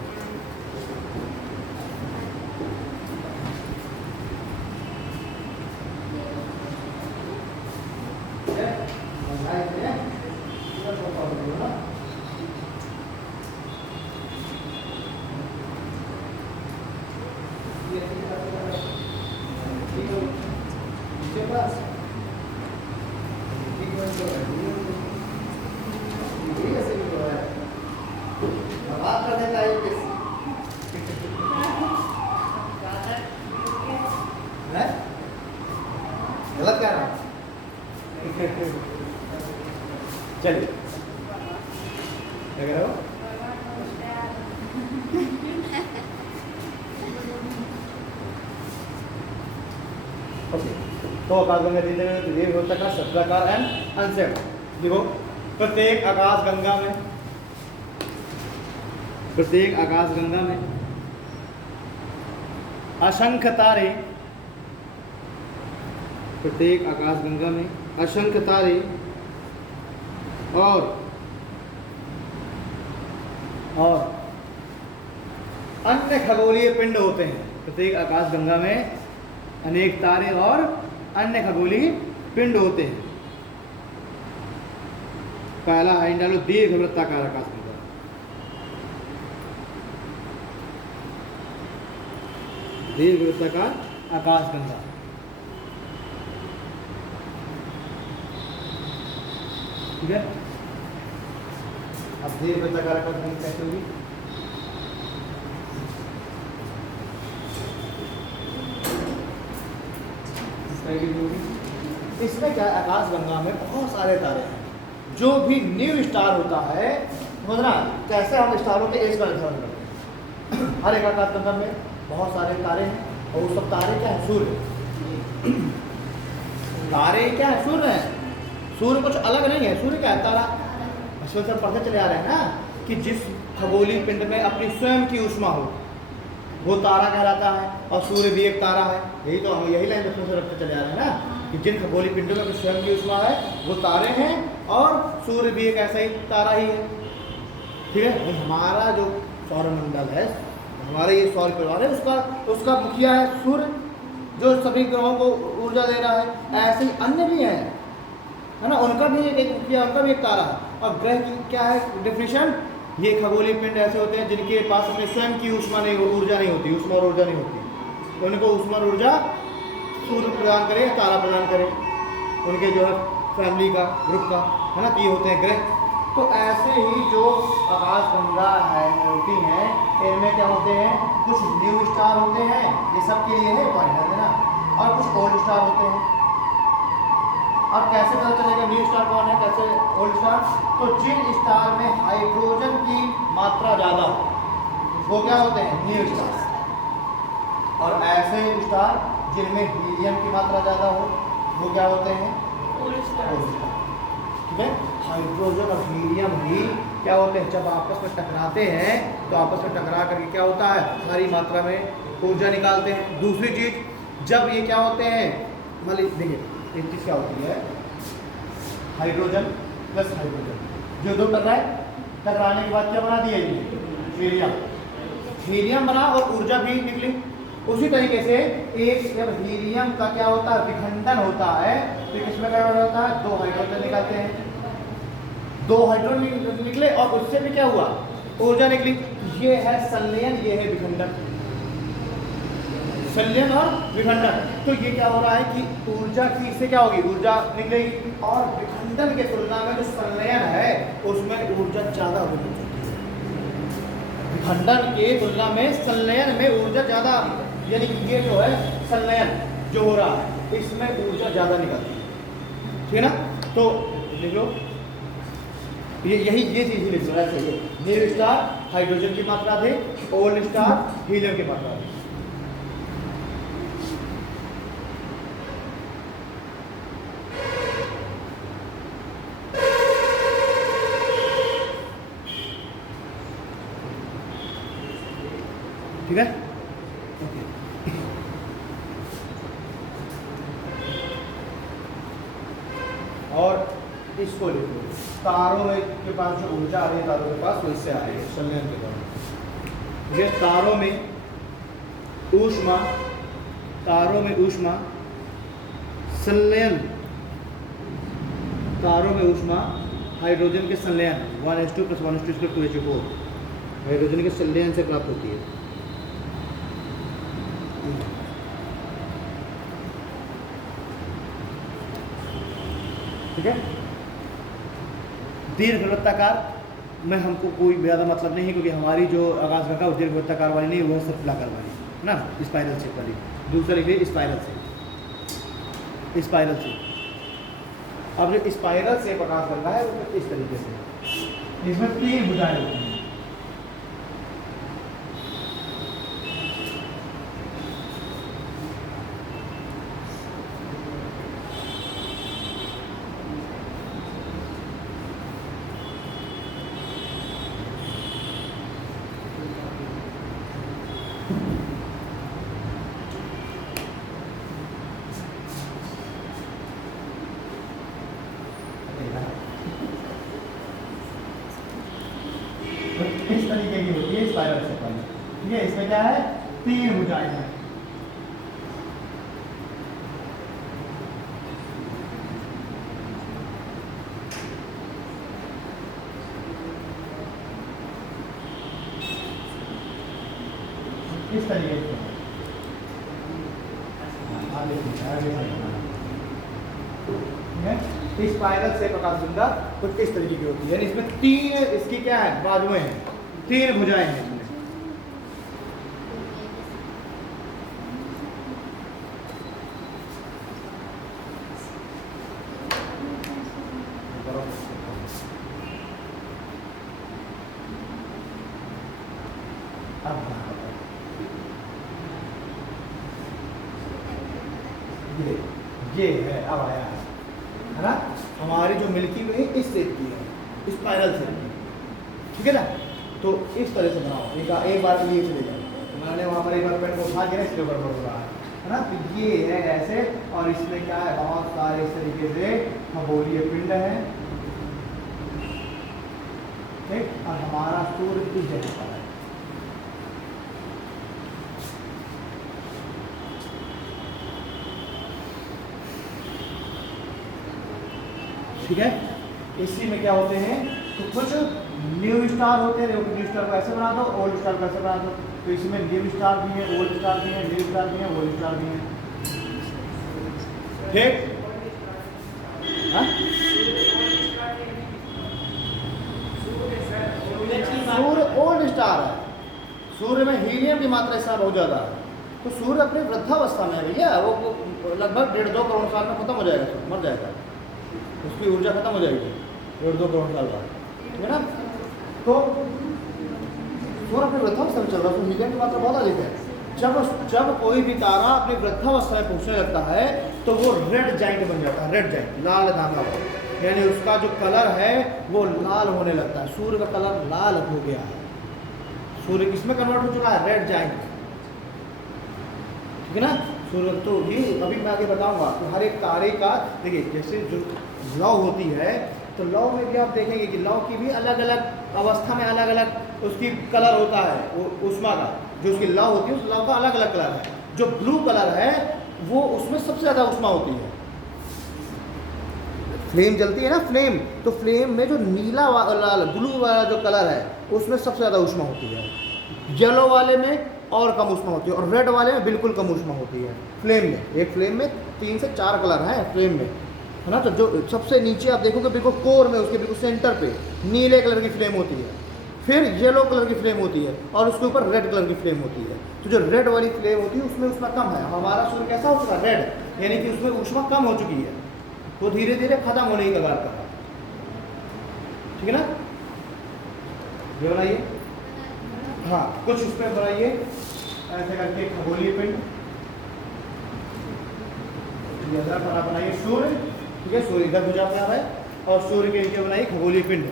गलत क्या रहा? चलिए क्या कह रहे हो? ओके, तो आकाशगंगा दीर्घवृत्ताकार, सर्पिलाकार एंड अनसेप्ड। देखो प्रत्येक आकाशगंगा में असंख्य तारे, प्रत्येक आकाशगंगा में असंख्य तारे और अन्य खगोलीय पिंड होते हैं। प्रत्येक आकाशगंगा में अनेक तारे और अन्य खगोलीय पिंड होते हैं। पहला है डालो दीर्घवृत्ताकार आकाशगंगा। दीर्घवृत्ताकार आकाशगंगा, ठीक है। अब दीर्घवृत्ताकार आकाशगंगा कैसे होगी? इसमें क्या, आकाशगंगा में बहुत सारे तारे हैं। जो भी न्यू स्टार होता है, समझना कैसे हम स्टारों के एज का निर्धारण करते हैं। हर एक आकाशगंगा में बहुत सारे तारे हैं, और वो सब तारे क्या है? सूर्य। तारे क्या है? सूर्य है। सूर्य कुछ अलग नहीं है। सूर्य क्या है? तारा। बचपन से पढ़ते चले आ रहे हैं ना कि जिस खगोलीय पिंड में अपनी स्वयं की ऊष्मा हो वो तारा कहलाता है, और सूर्य भी एक तारा है। यही तो हम यही लाइन बचपन से रखते चले आ रहे हैं ना कि जिन खगोलीय पिंडों में अपनी स्वयं की ऊष्मा है वो तारे हैं, और सूर्य भी एक ऐसा ही तारा ही है, ठीक है। हमारा जो सौरमंडल है, हमारा ये सौर परिवार है, उसका मुखिया है सूर्य, जो सभी ग्रहों को ऊर्जा दे रहा है। ऐसे ही अन्य भी हैं, है ना, उनका भी एक मुखिया, उनका भी एक तारा है। और ग्रह की क्या है डेफिनेशन? ये खगोलीय पिंड ऐसे होते हैं जिनके पास अपने स्वयं की ऊष्मा ऊर्जा नहीं होती, ऊष्मा और ऊर्जा नहीं होती। तो उनको ऊष्मा और ऊर्जा सूर्य प्रदान करे या तारा प्रदान करे, उनके जो है फैमिली का, ग्रुप का, है ना, तो ये होते हैं ग्रह। तो ऐसे ही जो आकाशगंगा होती हैं, इनमें क्या होते हैं? कुछ न्यू स्टार होते हैं, ये सब के लिए है पॉइंट है ना, और कुछ ओल्ड स्टार होते हैं। अब कैसे पता चलेगा न्यू स्टार कौन है, कैसे ओल्ड स्टार? तो जिन स्टार में हाइड्रोजन की मात्रा ज़्यादा हो वो क्या होते हैं? New star. और ऐसे स्टार जिनमें हीलियम की मात्रा ज़्यादा हो वो क्या होते हैं? ओल्ड स्टार, ठीक है। हाइड्रोजन और हीलियम ही क्या होते हैं? जब आपस में टकराते हैं तो आपस में टकरा करके क्या होता है? भारी मात्रा में ऊर्जा निकालते हैं। दूसरी चीज़, जब ये क्या होते हैं, मतलब देखिए एक चीज़ क्या होती है, हाइड्रोजन प्लस हाइड्रोजन, जो दो टकराए, टकराने के बाद क्या बना दिया ये हीलियम, हीलियम बना और ऊर्जा भी निकली। उसी तरीके से एक जब हीलियम का क्या होता है विखंडन होता है तो किसमें कन्वर्ट होता है, दो हाइड्रोजन निकलते हैं, दो हाइड्रोजन निकले और उससे भी क्या हुआ ऊर्जा निकली। ये है संलयन, ये है विखंडन, संलयन और विखंडन। तो ये क्या हो रहा है कि ऊर्जा की इससे क्या होगी, ऊर्जा निकलेगी और विखंडन के तुलना में जो संलयन है उसमें ऊर्जा ज्यादा होगी। विखंडन के तुलना में संलयन में ऊर्जा ज्यादा, यानी कि ये जो है संलयन जो हो रहा है इसमें ऊर्जा ज्यादा निकलती है, ठीक है ना। तो लिख लो यही ये चीज ही लिख लो ऐसे ही, न्यू स्टार हाइड्रोजन की मात्रा थे, ओल्ड स्टार हीलियम की मात्रा थी। ठीक है, ओके। और इसको लिखो, तारों में के पास जो ऊर्जा आ रही है तारों के पास वो इससे आ रही है संलयन के द्वारा। ये तारों में ऊष्मा, तारों में ऊष्मा संलयन, तारों में ऊष्मा हाइड्रोजन के संलयन 1s2 + 1s2 = 2h4 हाइड्रोजन के संलयन से प्राप्त होती है। ठीक है, दीर्घवृत्ताकार में हमको कोई ज़्यादा मतलब नहीं है क्योंकि हमारी जो आकाशगंगा वो दीर्घवृत्ताकार वाली नहीं, वो सर्पिलाकार वाली है ना, स्पाइरल शेप वाली। दूसरा लिखिए स्पाइरल शेप, स्पाइरल शेप। अब जो स्पाइरल शेप आकाशगंगा है वो इस तरीके से, इसमें 3 भुजाएं होती हैं। इस तरीके की होती है स्पाइरल शेप वाली, ठीक है। इसमें क्या है, 3 भुजाएं हैं। इस तरीके से स्पाइरल शेप आकाशगंगा कुछ इस तरीके की होती है, यानी इसमें 3 इसकी क्या है बाजुएं हैं, 3 भुजाएं हैं इसमें। ये है, अब आया है ना, हमारी जो मिल्की वे इस शेप की है, स्पाइरल शेप की, ठीक है ना। तो इस तरह से बनाओ, एक बार ये चले जाओ, मैंने वहाँ पर एक बार पेन को उठा के ना इसके ऊपर हो रहा है ना। तो ये है ऐसे, और इसमें क्या है बहुत सारे इस तरीके से खगोलीय पिंड है, ठीक। और हमारा सूर्य इस जगह पर है, ठीक है। इसी में क्या होते हैं, तो कुछ न्यू स्टार होते हैं, न्यू स्टार को ऐसे बना दो, ओल्ड स्टार को ऐसे बना दो। तो इसमें न्यू स्टार भी है, ओल्ड स्टार भी है, न्यू स्टार भी है, ओल्ड स्टार भी है, ठीक। सूर्य ओल्ड स्टार है, सूर्य में हीलियम की मात्रा इस समय बहुत ज़्यादा है। तो सूर्य अपने वृद्धावस्था में है भैया, वो लगभग 1.5-2 करोड़ साल में खत्म हो जाएगा, मर जाएगा, उसकी ऊर्जा खत्म हो जाएगी 1.5-2 करोड़ साल बाद, ठीक है ना। तो सूर्य अपनी वृद्धावस्था में चल रहा है, तो हीलियम की मात्रा बहुत अधिक है। जब कोई भी तारा अपनी वृद्धावस्था में पहुंचने लगता है तो वो रेड जाइंट बन जाता है, रेड जाइंट, लाल धागा, यानी उसका जो कलर है वो लाल होने लगता है। सूर्य का कलर लाल हो गया है, सूर्य किसमें कन्वर्ट हो चुका है, रेड जाइंट, ठीक है ना। सूर्य तो ये अभी मैं आगे बताऊंगा। तो हर एक तारे का देखिए, जैसे जो लौ होती है तो लौ में भी आप देखेंगे कि लौ की भी अलग अलग अवस्था में अलग अलग उसकी कलर होता है, वो ऊष्मा का जो उसकी लौ होती है उस लौ का अलग अलग कलर है। जो ब्लू कलर है वो उसमें सबसे ज़्यादा ऊष्मा होती है। फ्लेम जलती है ना फ्लेम, तो फ्लेम में जो नीला वाला ब्लू वाला जो कलर है उसमें सबसे ज़्यादा ऊष्मा होती है। येलो वाले में और कम ऊष्मा होती है और रेड वाले में बिल्कुल कम ऊष्मा होती है। फ्लेम में, एक फ्लेम में 3 से 4 कलर हैं फ्लेम में, है ना। तो जो सबसे नीचे आप देखोगे बिल्कुल कोर में, उसके बिल्कुल सेंटर पे नीले कलर की फ्लेम होती है, फिर येलो कलर की फ्लेम होती है और उसके ऊपर रेड कलर की फ्लेम होती है। तो जो रेड वाली फ्लेम होती है उसमें ऊष्मा कम है। हमारा सूर्य कैसा हो चुका है? रेड, यानी कि उसमें ऊष्मा कम हो चुकी है, वो धीरे धीरे खत्म होने की कगार पर है। ठीक है ना, ये बनाइए। हाँ, कुछ उसमें बनाइए ऐसे करके खगोलीय पिंड, इधर बना बनाइए सूर्य, ठीक है, सूर्य इधर भुजा बना है और सूर्य के नीचे बनाइए खगोलीय पिंड।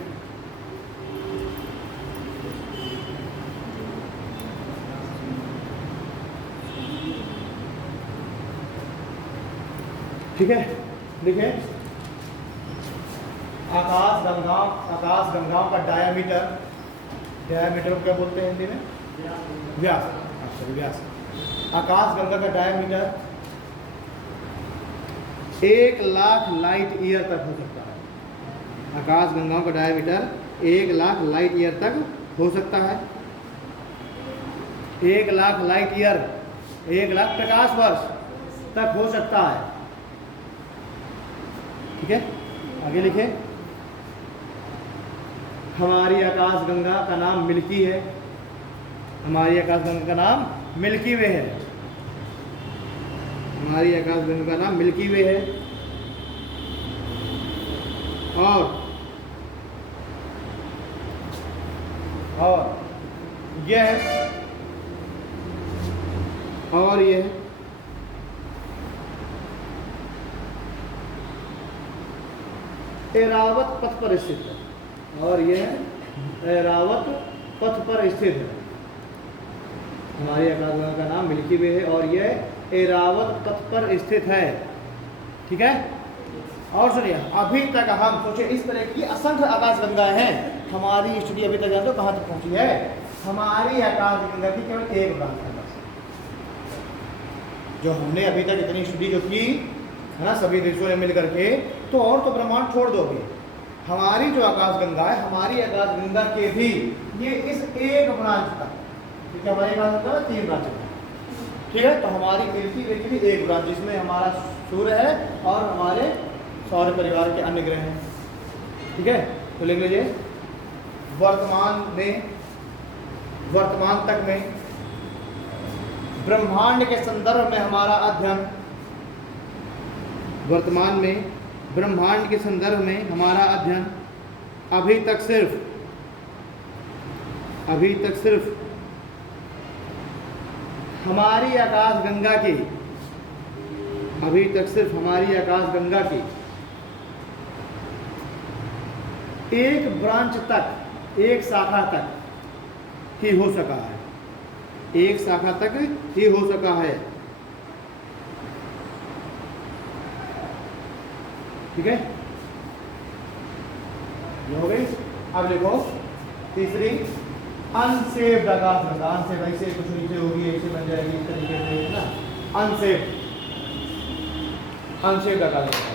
ठीक है, देखिए आकाश गंगाओं का डायामीटर को क्या बोलते हैं हिंदी में? व्यास। सॉरी, व्यास। आकाश गंगा का डायामीटर 1,00,000 लाइट ईयर तक हो सकता है। आकाश गंगाओं का डायामीटर 1,00,000 लाइट ईयर तक हो सकता है। 1,00,000 लाइट ईयर, 1,00,000 प्रकाश वर्ष तक हो सकता है। ठीक है, आगे लिखे। हमारी आकाश गंगा का नाम मिल्की है। हमारी आकाश गंगा का नाम मिल्की वे है। हमारी आकाश गंगा का नाम मिल्की वे है। और यह एरावत पथ पर स्थित है। और यह एरावत पथ पर स्थित है। हमारी आकाशगंगा का नाम मिल्की वे है और यह एरावत पथ पर स्थित है। ठीक है, और सुनिए, अभी तक हम सोचे इस तरह की असंख्य आकाशगंगा हैं। हमारी स्टडी अभी तक जानते हो कहाँ तक पहुंची है? हमारी आकाशगंगा की केवल एक ब्रांच है बस। जो हमने अभी तक इतनी स्टडी जो की है ना सभी देशों ने मिल करके, तो और तो ब्रह्मांड छोड़ दोगे। हमारी जो आकाशगंगा है, हमारी आकाशगंगा के भी ये इस एक ब्रांच तक, क्योंकि हमारी आकाशगंगा 3 ब्रांच है। ठीक है, तो हमारी मिल्की वे की भी एक ब्रांच जिसमें हमारा सूर्य है और हमारे सौर परिवार के अन्य ग्रह हैं। ठीक है, तो लिख लीजिए वर्तमान तक में ब्रह्मांड के संदर्भ में हमारा अध्ययन, वर्तमान में ब्रह्मांड के संदर्भ में हमारा अध्ययन अभी तक सिर्फ हमारी आकाशगंगा के एक ब्रांच तक, एक शाखा तक ही हो सका है। एक शाखा तक ही हो सका है। ठीक है, ये हो गई। अब देखो तीसरी अनसेव्ड आकाशगंगा। अनसेव्ड ऐसे कुछ नीचे होगी, ऐसे बन जाएगी इस तरीके से, है ना। अनसेव्ड आकाशगंगा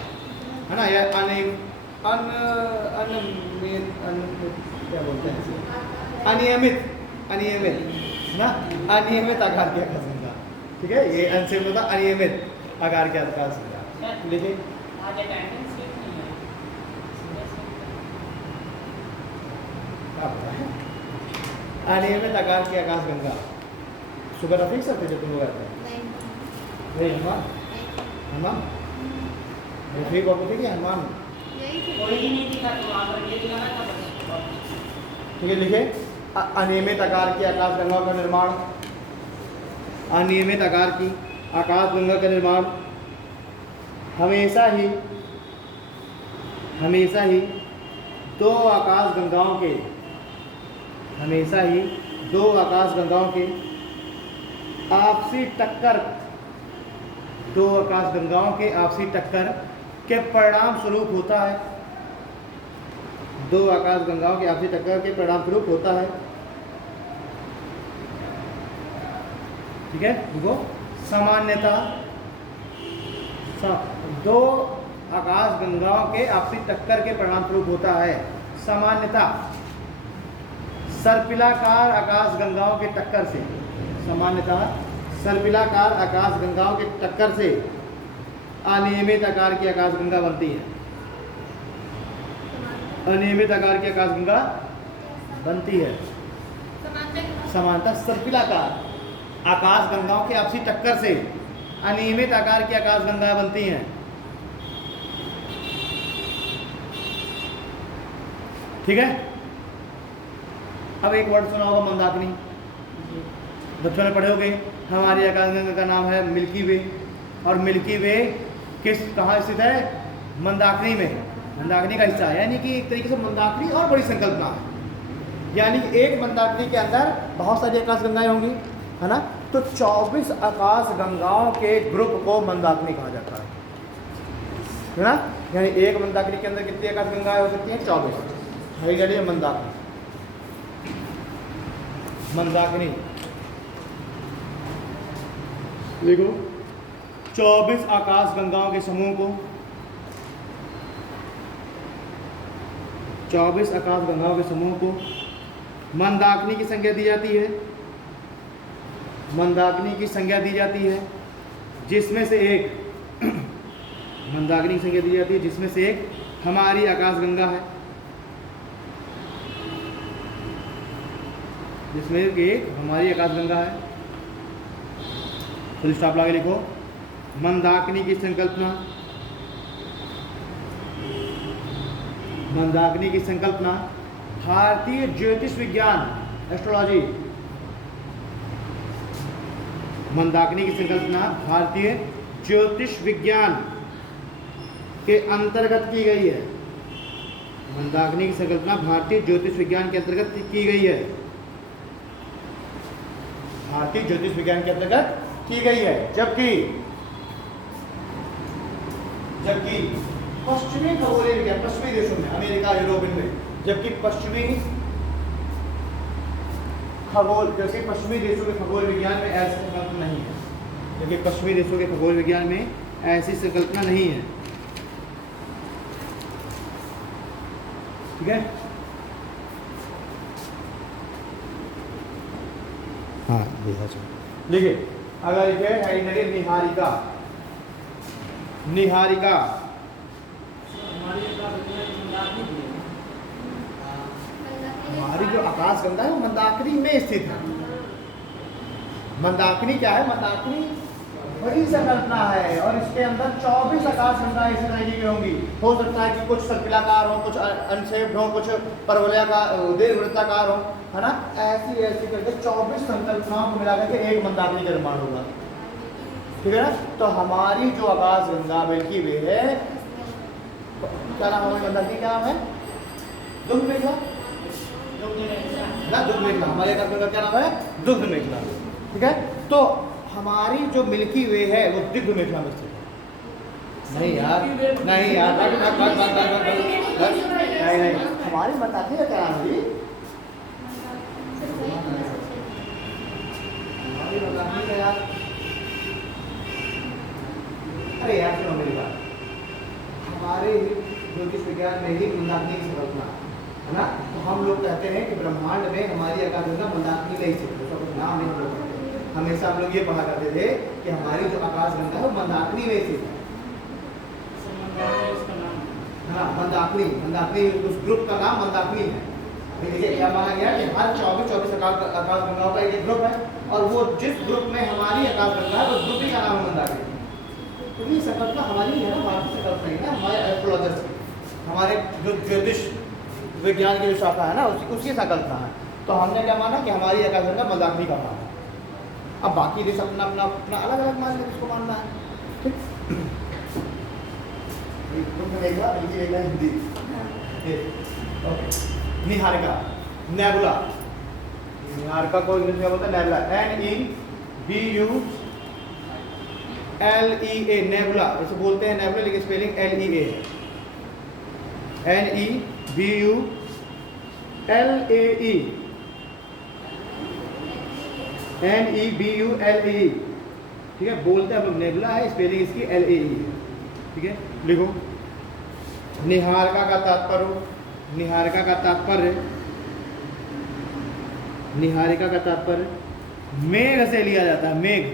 है ना, या क्या बोलते हैं, अनियमित ना, अनियमित आकार की आकाशगंगा। ठीक है, ये अनसेव्ड होता अनियमित आकार की आकाशगंगा। देखिए अनियमित आकार की आकाशगंगा सुबह रफीक सकते जो तुम लोग नहीं हनुमान रफीक बाबू थे कि हनुमान? ठीक है, लिखे अनियमित आकार की आकाशगंगा का निर्माण, अनियमित आकार की आकाशगंगा का निर्माण हमेशा ही दो आकाशगंगाओं के आपसी टक्कर के परिणाम स्वरूप होता है। दो आकाश गंगाओं की आपसी टक्कर के परिणाम स्वरूप होता है। ठीक है, देखो सामान्यता दो आकाश गंगाओं के आपसी टक्कर के परिणाम स्वरूप होता है। सामान्यता सर्पिलाकार आकाश गंगाओं के टक्कर से, सामान्यता सर्पिलाकार आकाश गंगाओं के टक्कर से अनियमित आकार की आकाश गंगा बनती है। अनियमित आकार की आकाश गंगा बनती है। समानता सर्पिलाकार आकाश गंगाओं के आपसी टक्कर से अनियमित आकार की आकाश गंगा बनती हैं। ठीक है, अब एक वर्ड सुना होगा मंदाकिनी, बच्चों ने पढ़े होंगे। हमारी आकाशगंगा का नाम है मिल्की वे, और मिल्की वे कहाँ स्थित है? मंदाकिनी में, मंदाकिनी का हिस्सा है। यानी कि एक तरीके से मंदाकिनी और बड़ी संकल्पना है। यानी कि एक मंदाकिनी के अंदर बहुत सारी आकाश गंगाएं होंगी, है ना। तो 24 आकाश गंगाओं के ग्रुप को मंदाकिनी कहा जाता है ना। यानी एक मंदाकिनी के अंदर कितनी आकाश गंगाएं हो सकती हैं? 24। है मंदाकिनी, मंदाकिनी देखो 24 आकाश गंगाओं के समूह को, 24 आकाश गंगाओं के समूह को मंदाकिनी की संज्ञा दी जाती है। मंदाकिनी की संज्ञा दी जाती है, जिसमें से एक मंदाकिनी की संज्ञा दी जाती है, जिसमें से एक हमारी आकाश गंगा है, जिसमें एक हमारी आकाश गंगा है। फुल स्टॉप लगा लिखो। मंदाकिनी की संकल्पना, मंदाकिनी की संकल्पना भारतीय ज्योतिष विज्ञान, एस्ट्रोलॉजी, मंदाकिनी की संकल्पना भारतीय ज्योतिष विज्ञान के अंतर्गत की गई है। मंदाकिनी की संकल्पना भारतीय ज्योतिष विज्ञान के अंतर्गत की गई है। भारतीय ज्योतिष विज्ञान के अंतर्गत की गई है। जबकि पश्चिमी खगोलीय विज्ञान, पश्चिमी देशों में, अमेरिका, यूरोप में, जबकि पश्चिमी देशों के खगोल विज्ञान में ऐसी संकल्पना नहीं है। जबकि पश्चिमी देशों के खगोल विज्ञान में ऐसी संकल्पना नहीं है। ठीक है, हाँ देखिए, अगर लिखे निहारिका, निहारिका हमारी जो आकाश गंगा है वो मंदाकिनी में स्थित है। मंदाकिनी क्या है? मंदाकिनी बड़ी संकल्पना है और इसके अंदर 24 आकाश गंगा इस तरह की होंगी। हो सकता है कि कुछ सर्पिलाकार हो, कुछ अनशेप्ड हो, कुछ परवलयाकार, दीर्घवृत्ताकार हो, है ना। ऐसी करके 24 संकल्पनाओं को मिलाकर के एक मंदाकिनी का निर्माण होगा। ठीक है ना। तो हमारी जो आकाश गंगा मिल्की वे है, क्या नाम है मंदाकिनी? क्या नाम है? दुग्ध मेखला ना, दुग्ध मेखला। हमारे आकाश गंगा क्या नाम है? दुग्ध मेखला। ठीक है, तो हमारी जो मिल्की वे है वो दुग्ध मेखला में स्थित है। नहीं यार, नहीं यार, नहीं, हमारी मंदाकिनी का क्या नाम है? हमारी मंदाकिनी का यार, अरे यार सुनो मेरी बात, हमारे ज्योतिष विज्ञान में ही मंदाकिनी की संकल्पना है ना। तो हम लोग कहते हैं कि ब्रह्मांड में हमारी आकाश गंगा मंदाकिनी नहीं स्थित है। कुछ नाम नहीं हम लोग कहते। हमेशा हम लोग ये पढ़ा करते थे कि हमारी जो आकाश गंगा है वो मंदाकिनी में स्थित है ना। मंदाकिनी, मंदाकिनी उस ग्रुप का नाम मंदाकिनी है। देखिए क्या माना गया कि हर 24 आकाश गंगाओं का एक ग्रुप है, और वो जिस ग्रुप में हमारी आकाश गंगा है उस ग्रुप का नाम है मंदाकिनी। तो ये संकल्पना हमारी है ना, भारतीय संकल्पना है ना, हमारे एस्ट्रोलॉजर्स की, हमारे जो ज्योतिष विज्ञान की जो शाखा है ना, उसकी संकल्पना है। तो हमने क्या माना कि हमारी आकाश गंगा मंदाकिनी का नाम है। अब बाकी देश अपना अपना अपना अलग अलग मान ले, उसको मानना है। ठीक, हिंदी। निहारिका, नेबुला, निहारिका को इंग्लिश में बोलते हैं नेबुला, NEBULA, LEA, नेबुला, इसे बोलते हैं नेबुला, लेकिन स्पेलिंग LEA है, NEBULAE, NEBULAE, ठीक है, बोलते हैं हम लोग नेबुला है, स्पेलिंग इसकी LAE है, ठीक है। लिखो, निहारिका का तात्पर्य, निहारिका का तात्पर्य, निहारिका का तात्पर्य मेघ से लिया जाता है, मेघ,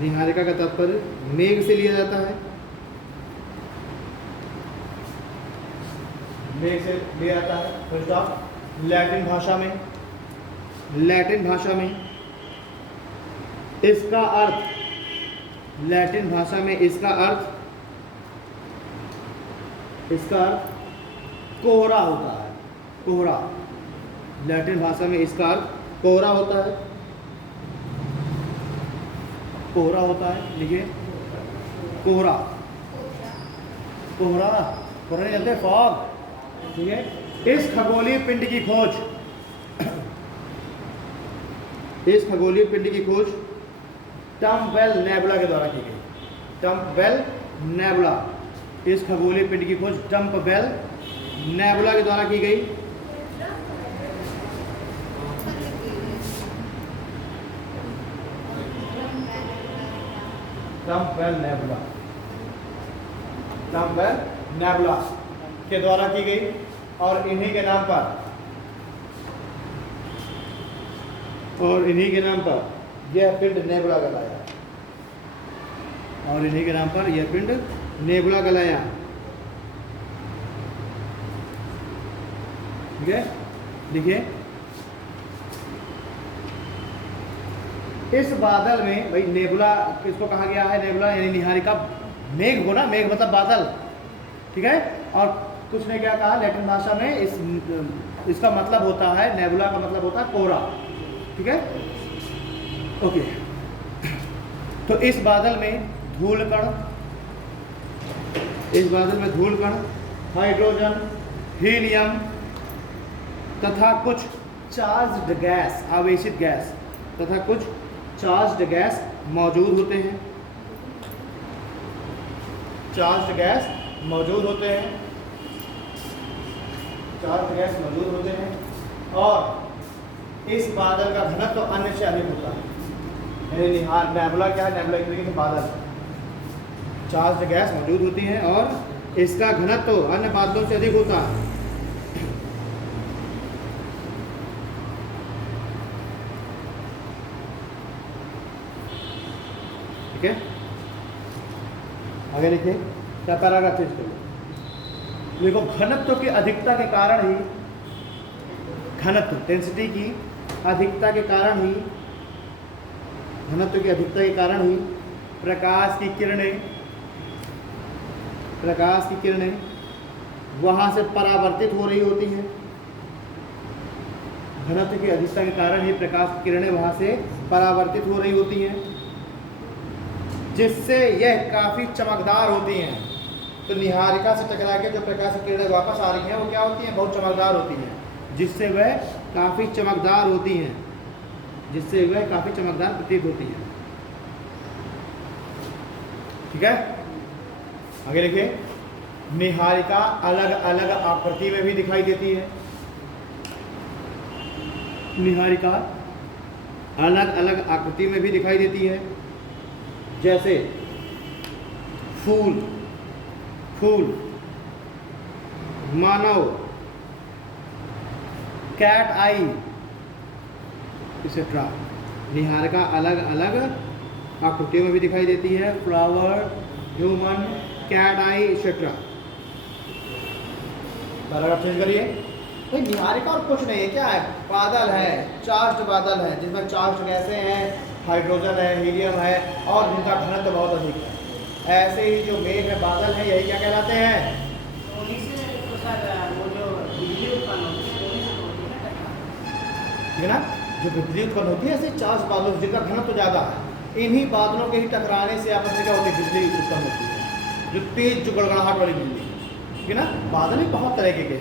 निहारिका का तात्पर्य मेघ से लिया जाता है, मेघ से लिया जाता है। Full stop. लैटिन भाषा में, लैटिन भाषा में इसका अर्थ, लैटिन भाषा में इसका अर्थ कोहरा होता है, कोहरा, लैटिन भाषा में इसका अर्थ कोहरा होता है, कोहरा होता है, लिखिए कोहरा, कोहरा, कोहरा नहीं जानते, फॉग, ठीक है। इस खगोलीय पिंड की खोज, इस खगोलीय पिंड की खोज टम्पवेल नेबुला के द्वारा की गई, टम्पवेल नेबुला, इस खगोलीय पिंड की खोज टम्पवेल नेबुला के द्वारा की गई। टम्पवेल नेबुला, टम्पवेल नेबुला के द्वारा की गई, और इन्हीं के नाम पर, और इन्हीं के नाम पर यह पिंड नेबुला कहलाया, और इन्हीं के नाम पर यह पिंड नेबुला कहलाया, ठीक है। देखिए, इस बादल में, भाई नेबुला किसको कहा गया है, नेबुला यानी निहारिका, मेघ हो ना, मेघ मतलब बादल, ठीक है। और कुछ ने क्या कहा लैटिन भाषा में, इसका मतलब होता है, नेबुला का मतलब होता है कोहरा, ठीक है, ओके। तो इस बादल में धूलकण, इस बादल में धूलकण, हाइड्रोजन, हीलियम तथा कुछ चार्ज्ड गैस, आवेशित गैस तथा कुछ चार्ज्ड गैस मौजूद होते हैं, चार्ज्ड गैस मौजूद होते हैं, चार्ज्ड गैस मौजूद होते हैं, और इस बादल का घनत्व तो अन्य से अधिक होता है, यानी नेबुला क्या है, नेबुला एक तरीके से बादल, चार्ज्ड गैस मौजूद होती है और इसका घनत्व तो अन्य बादलों से अधिक होता है, ठीक है। आगे लिखिए, क्या पैराग्राफ चेंज कर लो, देखो, घनत्व की अधिकता के कारण ही, घनत्व डेंसिटी की अधिकता के कारण ही, घनत्व की अधिकता के कारण ही प्रकाश की किरणें, प्रकाश की किरणें वहाँ से परावर्तित हो रही होती हैं, घनत्व की अधिकता के कारण ही प्रकाश की किरणें वहाँ से परावर्तित हो रही होती हैं, जिससे यह काफ़ी चमकदार होती हैं। तो निहारिका से टकरा के जो प्रकाश की किरणें वापस आ रही हैं वो क्या होती हैं, बहुत चमकदार होती हैं, जिससे वह काफ़ी चमकदार होती हैं, जिससे वह काफ़ी चमकदार प्रतीत होती हैं, ठीक है। आगे देखिए, निहारिका अलग अलग आकृति में भी दिखाई देती है, निहारिका अलग अलग आकृति में भी दिखाई देती है, जैसे फूल, फूल, मानव, कैट आई एक्सेट्रा। निहारिका अलग अलग आकृतियों में भी दिखाई देती है, फ्लावर, ह्यूमन, कैट आई एक्सेट्रा। पैराग्राफ चेंज करिए। भाई निहारिका और कुछ नहीं है, क्या है, बादल है, चार्ज्ड बादल है, जिसमें चार्ज्ड गैसें हैं, हाइड्रोजन है, हीलियम है, और जिनका घनत्व बहुत अधिक है। ऐसे ही जो मेघ है, बादल है, यही क्या कहलाते हैं, ठीक है ना, जो बिजली उत्पन्न होती है ऐसे चार्ज बादलों जिनका घनत्व ज़्यादा है, इन्हीं बादलों के ही टकराने से आपस में क्या होती है, बिजली उत्पन्न होती है, जो तेज, जो गड़गड़ाहट वाली बिजली, ठीक है ना। बादल ही बहुत तरह के हैं,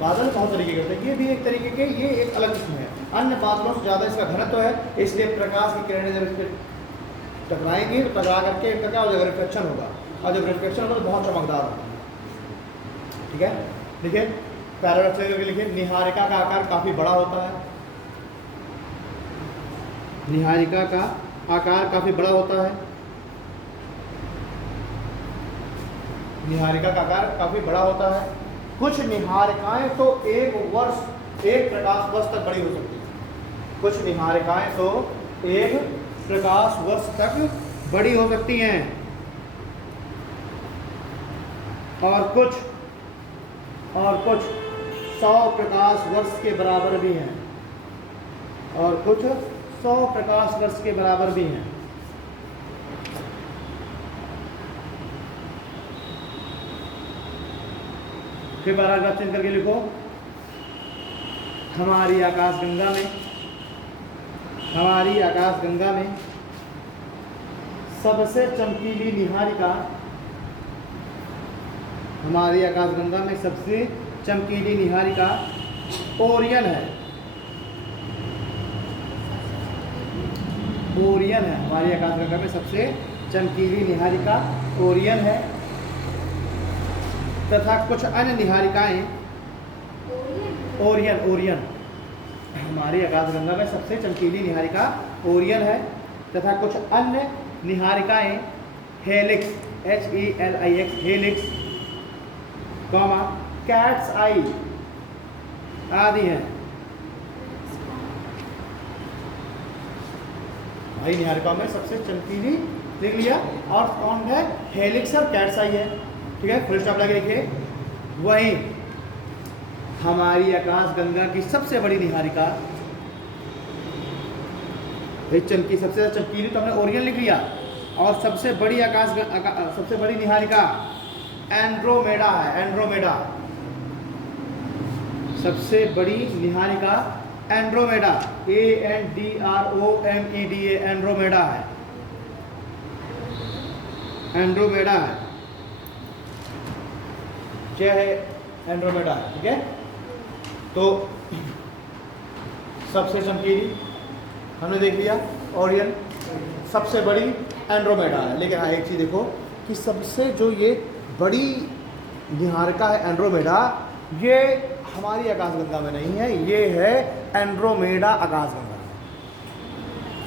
बादल बहुत तरीके के होते हैं, ये भी एक तरीके के, ये एक अलग किस्म है। अन्य बादलों से ज़्यादा इसका घनत्व है, इसलिए प्रकाश की किरणें जब इस पर टकराएंगी तो टकरा करके इनका क्या हो जाएगा, रिफ्लेक्शन होगा, और जब रिफ्लेक्शन होगा तो बहुत चमकदार होगा। ठीक है, देखिए पैराग्राफ से करके लिखिए, निहारिका का आकार काफ़ी बड़ा होता है। निहारिका का आकार काफ़ी बड़ा होता है। निहारिका का आकार काफ़ी बड़ा होता है। कुछ निहारिकाएं तो एक प्रकाश वर्ष तक बड़ी हो सकती हैं। कुछ निहारिकाएं तो एक प्रकाश वर्ष तक बड़ी हो सकती हैं, और कुछ 100 प्रकाश वर्ष के बराबर भी हैं, और कुछ 100 प्रकाश वर्ष के बराबर भी हैं। फिर पैराग्राफ चेंज करके लिखो, हमारी आकाशगंगा में सबसे चमकीली निहारिका, हमारी आकाशगंगा में सबसे चमकीली निहारिका ओरियन है। ओरियन है, हमारी आकाशगंगा में सबसे चमकीली निहारिका ओरियन है, तथा कुछ अन्य निहारिकाएं ओरियन हमारी आकाशगंगा में सबसे चमकीली निहारिका ओरियन है, तथा कुछ अन्य निहारिकाएं हेलिक्स HELIX हेलिक्स, कैट्स आई आदि हैं। भाई निहारिका में सबसे चमकीली देख लिया, और कौन है, हेलिक्स और कैट्स आई है। ठीक है, फुल स्टॉप लगे लिखिए। वहीं हमारी आकाशगंगा की सबसे बड़ी निहारिका, सबसे ज़्यादा चमकीली तो हमने ओरियन लिख लिया, और सबसे बड़ी निहारिका एंड्रोमेडा है। एंड्रोमेडा, सबसे बड़ी निहारिका एंड्रोमेडा, ANDROMEDA एंड्रोमेडा है। एंड्रोमेडा है, क्या है, एंड्रोमेडा है। ठीक है, तो सबसे चमकीली हमने देख लिया ओरियन, सबसे बड़ी एंड्रोमेडा है। लेकिन हाँ एक चीज़ देखो कि सबसे जो ये बड़ी निहारिका है एंड्रोमेडा, ये हमारी आकाशगंगा में नहीं है, ये है एंड्रोमेडा आकाशगंगा।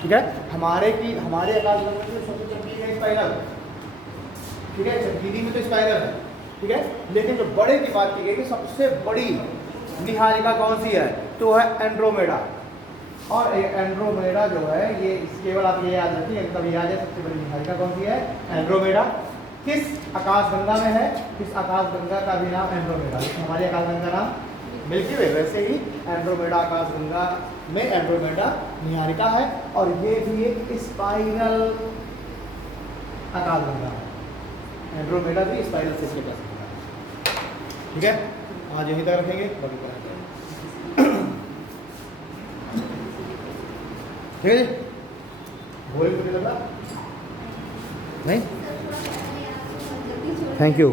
ठीक है, हमारे आकाशगंगा में सबसे चमकीली है स्पाइरल। ठीक है, चमकीली में तो स्पाइरल है। ठीक है, लेकिन जो बड़े की बात की गई कि सबसे बड़ी निहारिका कौन सी है, तो है एंड्रोमेडा। और एंड्रोमेडा जो है ये केवल आप ये याद रखिए, कभी याद है सबसे बड़ी निहारिका कौन सी है, एंड्रोमेडा। किस आकाशगंगा में है, किस आकाशगंगा का भी नाम एंड्रोमेडा, हमारी आकाशगंगा नाम मिल्की वे, वैसे ही एंड्रोमेडा आकाशगंगा में एंड्रोमेडा निहारिका है, और ये भी एक स्पाइरल आकाशगंगा है। एंड्रोमेडा भी स्पाइरल सिस्टम का है। ठीक है, आज यहीं तक रखेंगे, बाकी कराते हैं। ठीक है, बोल नहीं, थैंक यू।